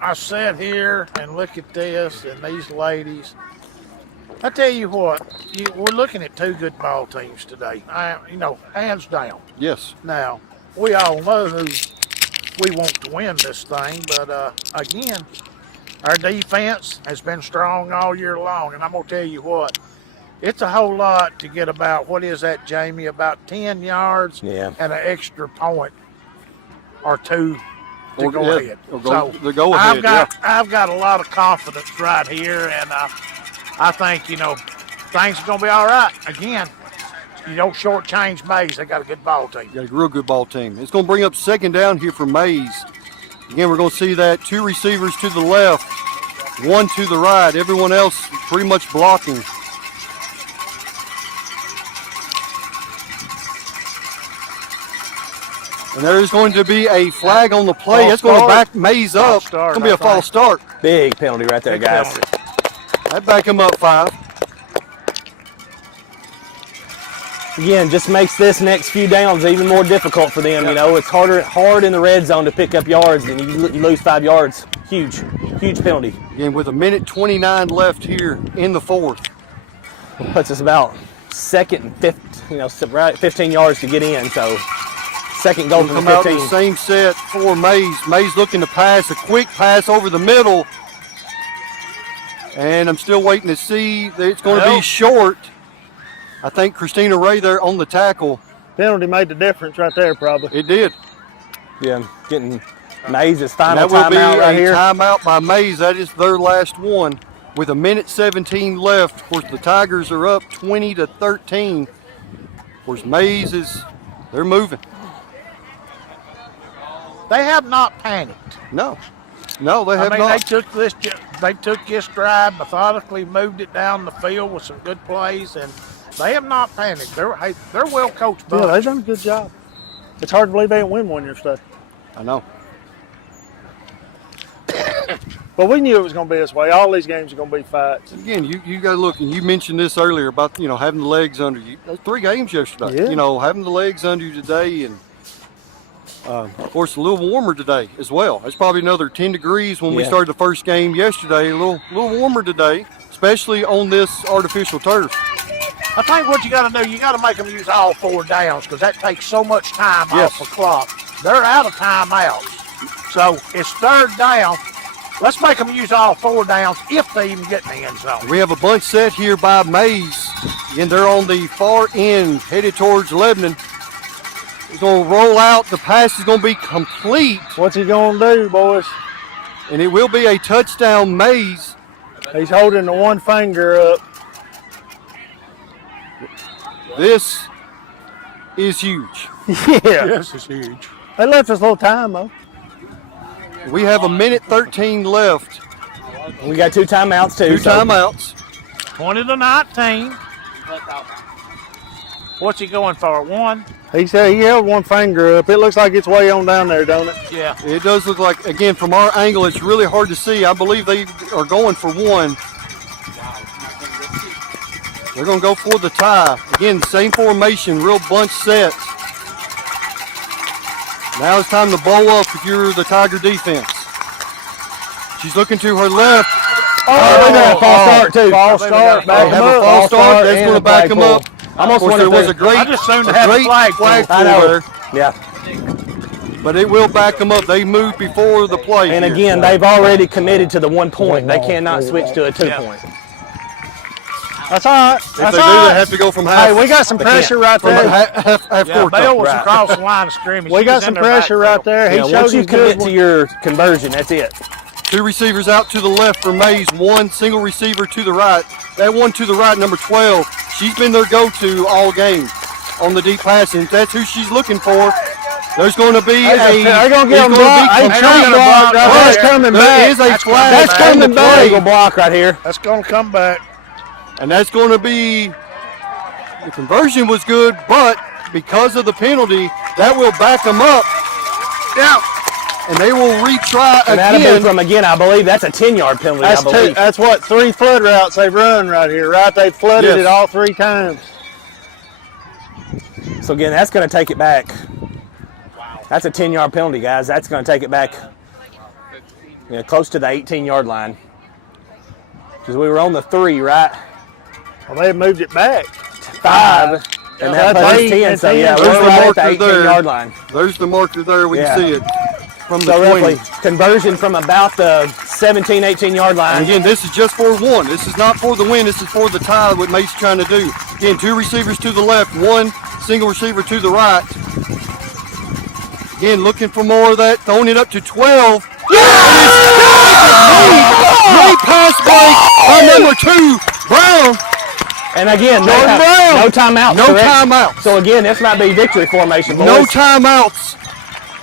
I sit here and look at this and these ladies, I tell you what, we're looking at two good ball teams today. Hands down. Yes. Now, we all know who we want to win this thing, but again, our defense has been strong all year long, and I'm going to tell you what, it's a whole lot to get about, what is that, Jamie, about 10 yards Yeah. and an extra point or two to go ahead. The go ahead, I've got a lot of confidence right here, and I think, things are going to be all right. Again, you don't shortchange MASE. They got a good ball team. Got a real good ball team. It's going to bring up second down here for MASE. Again, we're going to see that 2 receivers to the left, 1 to the right. Everyone else pretty much blocking. And there is going to be a flag on the play. False That's going to start. back MASE up. It's start, going to be a I think. false start. Big penalty right there, Big guys. penalty. That back him up 5. Again, just makes this next few downs even more difficult for them. It's hard in the red zone to pick up yards, and you lose 5 yards. Huge penalty. Again, with 1:29 left here in the fourth. Puts us about second and fifth, right 15 yards to get in. So second goal from Come the out in 15. the same set for MASE. MASE looking to pass, a quick pass over the middle. And I'm still waiting to see that it's going to be short. I think Christina Ray there on the tackle. Penalty made the difference right there, probably. It did. Yeah, getting MASE's And final that will be timeout right a here. timeout by MASE. That is their last one. With 1:17 left. Of course, the Tigers are up 20-13. Of course, MASE they're moving. They have not panicked. No, they have I mean, not. they took this drive, methodically moved it down the field with some good plays, and they have not panicked. They're well coached. Yeah, they've done a good job. It's hard to believe they didn't win one yesterday. I know. But we knew it was going to be this way. All these games are going to be fights. Again, you got to look, and you mentioned this earlier about having the legs under you. 3 games yesterday. Yeah. Having the legs under you today, and of course a little warmer today as well. It's probably another 10 degrees when we started the first game yesterday. A little warmer today, especially on this artificial turf. I think what you got to do, you got to make them use all 4 downs because that takes so much time off the clock. They're out of timeouts, so it's 3rd down. Let's make them use all 4 downs if they even get in the end zone. We have a bunch set here by MASE, and they're on the far end, headed towards Lebanon. He's going to roll out. The pass is going to be complete, What's he going to do, boys? and it will be a touchdown, MASE. He's holding the one finger up. This is huge. Yeah. This is huge. They left us a little time, though. We have 1:13 left. We got 2 timeouts too. 2 timeouts. 20-19. What's he going for? 1? He said he held one finger up. It looks like it's way on down there, don't it? Yeah. It does look like, again, from our angle, it's really hard to see. I believe they are going for 1. They're going to go for the tie. Again, same formation, real bunch set. Now it's time to blow up if you're the Tiger defense. She's looking to her left. Oh, they got a false start too. False start. They Back have him a up. false start. That's and going to a back flag them pull. up. Almost Of course, wondered there was if a great, I just assumed they had a great flag flag pull. pull I know. there. Yeah. But it will back them up. They moved before the play. And here. again, they've already committed to the 1 point. They cannot switch to a 2 point. That's all right. If That's they all do, right. they have to go from half. Hey, we got some pressure right from there. half Yeah, court. Bell was Right. across the line of scrimmage. We He got was in some their pressure right backfield. there. He Yeah, showed once you his commit good to your conversion, that's it. 2 receivers out to the left for MASE. 1 single receiver to the right. That one to the right, number 12. She's been their go-to all game on the deep passing. That's who she's looking for. There's going to be They're going to get him it's blocked. gonna Hey, be tree gonna block block right right That's there. coming There back. is a That's flag. That's on coming the back. play. Legal block right here. That's going to come back. And that's going to be, the conversion was good, but because of the penalty, that will back them up. Yeah. and they will retry And that'll be again. from, again, I believe that's a 10-yard penalty, I believe. That's what 3 flood routes they've run right here, right? They flooded Yes. it all 3 times. So again, that's going to take it back. That's a 10-yard penalty, guys. That's going to take it back close to the 18-yard line. Because we were on the 3, right? Well, they moved it back. 5. And that That's puts us 8 10. and So 10. yeah, There's we're the right at the marker there. 18-yard line. There's the marker there. We Yeah. can see it from the So 20. roughly conversion from about the 17, 18-yard line. And again, this is just for one. This is not for the win. This is for the tie, what Mace is trying to do. Again, 2 receivers to the left, 1 single receiver to the right. Again, looking for more of that, throwing it up to 12. Great pass break by number 2, Brown. And again, Jordan Brown. no timeouts. No correct? timeouts. So again, this might be victory formation, boys. No timeouts.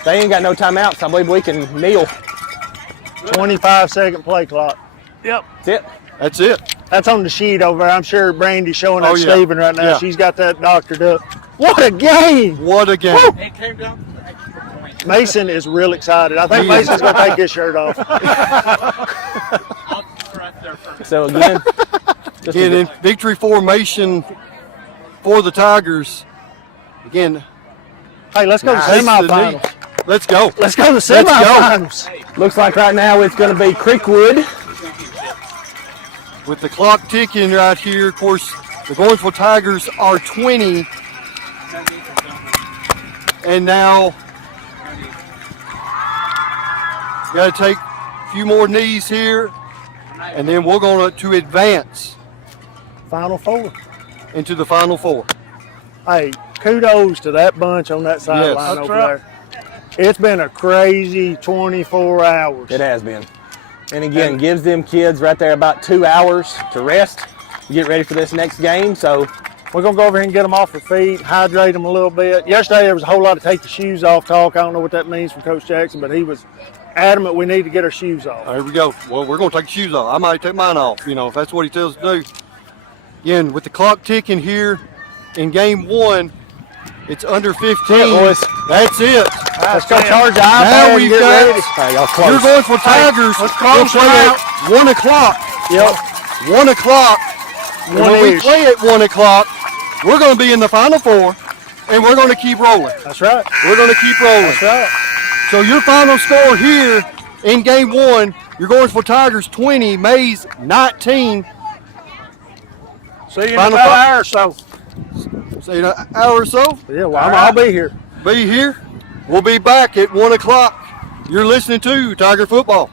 They ain't got no timeouts. I believe we can kneel. 25-second play clock. Yep. That's it. That's it. That's on the sheet over there. I'm sure Brandy's showing that Oh, yeah. Stephen right now. Yeah. She's got that doctored up. What a game! What a game. It came down to the extra point. Mason is real excited. I think Mason's going to take his shirt off. I'll right there first. So again, just Again, in victory formation for the Tigers. Again, Hey, let's go to Mace the semifinals. knee. Let's go. Let's go to go. semifinals. looks like right now it's going to be Creekwood. With the clock ticking right here, of course, the Gordonsville Tigers are 20. And now, got to take a few more knees here. And then we're going to advance Final 4. into the Final Four. Hey, kudos to that bunch on that sideline That's over right. there. It's been a crazy 24 hours. It has been. And again, gives them kids right there about 2 hours to rest, get ready for this next game. So We're going to go over here and get them off their feet, hydrate them a little bit. Yesterday, there was a whole lot of take the shoes off talk. I don't know what that means from Coach Jackson, but he was adamant we need to get our shoes off. Here we go. Well, we're going to take the shoes off. I might take mine off, if that's what he tells us to do. Again, with the clock ticking here in game 1, it's under 15. boys. That's it. Let's go charge the Now iPad and we've get got ready. hey, y'all You're close. going for Tigers. let's close We'll play at 1 o'clock. Yep. 1 o'clock. And when we One-ish. play at 1 o'clock, we're going to be in the Final Four, and we're going to keep rolling. That's right. We're going to keep rolling. That's right. So your final score here in game 1, you're going for Tigers 20, MASE 19. See you in Final about an thought? hour or so. Say an hour or so. Yeah, well, I'll be here. Be here. We'll be back at 1 o'clock. You're listening to Tiger Football.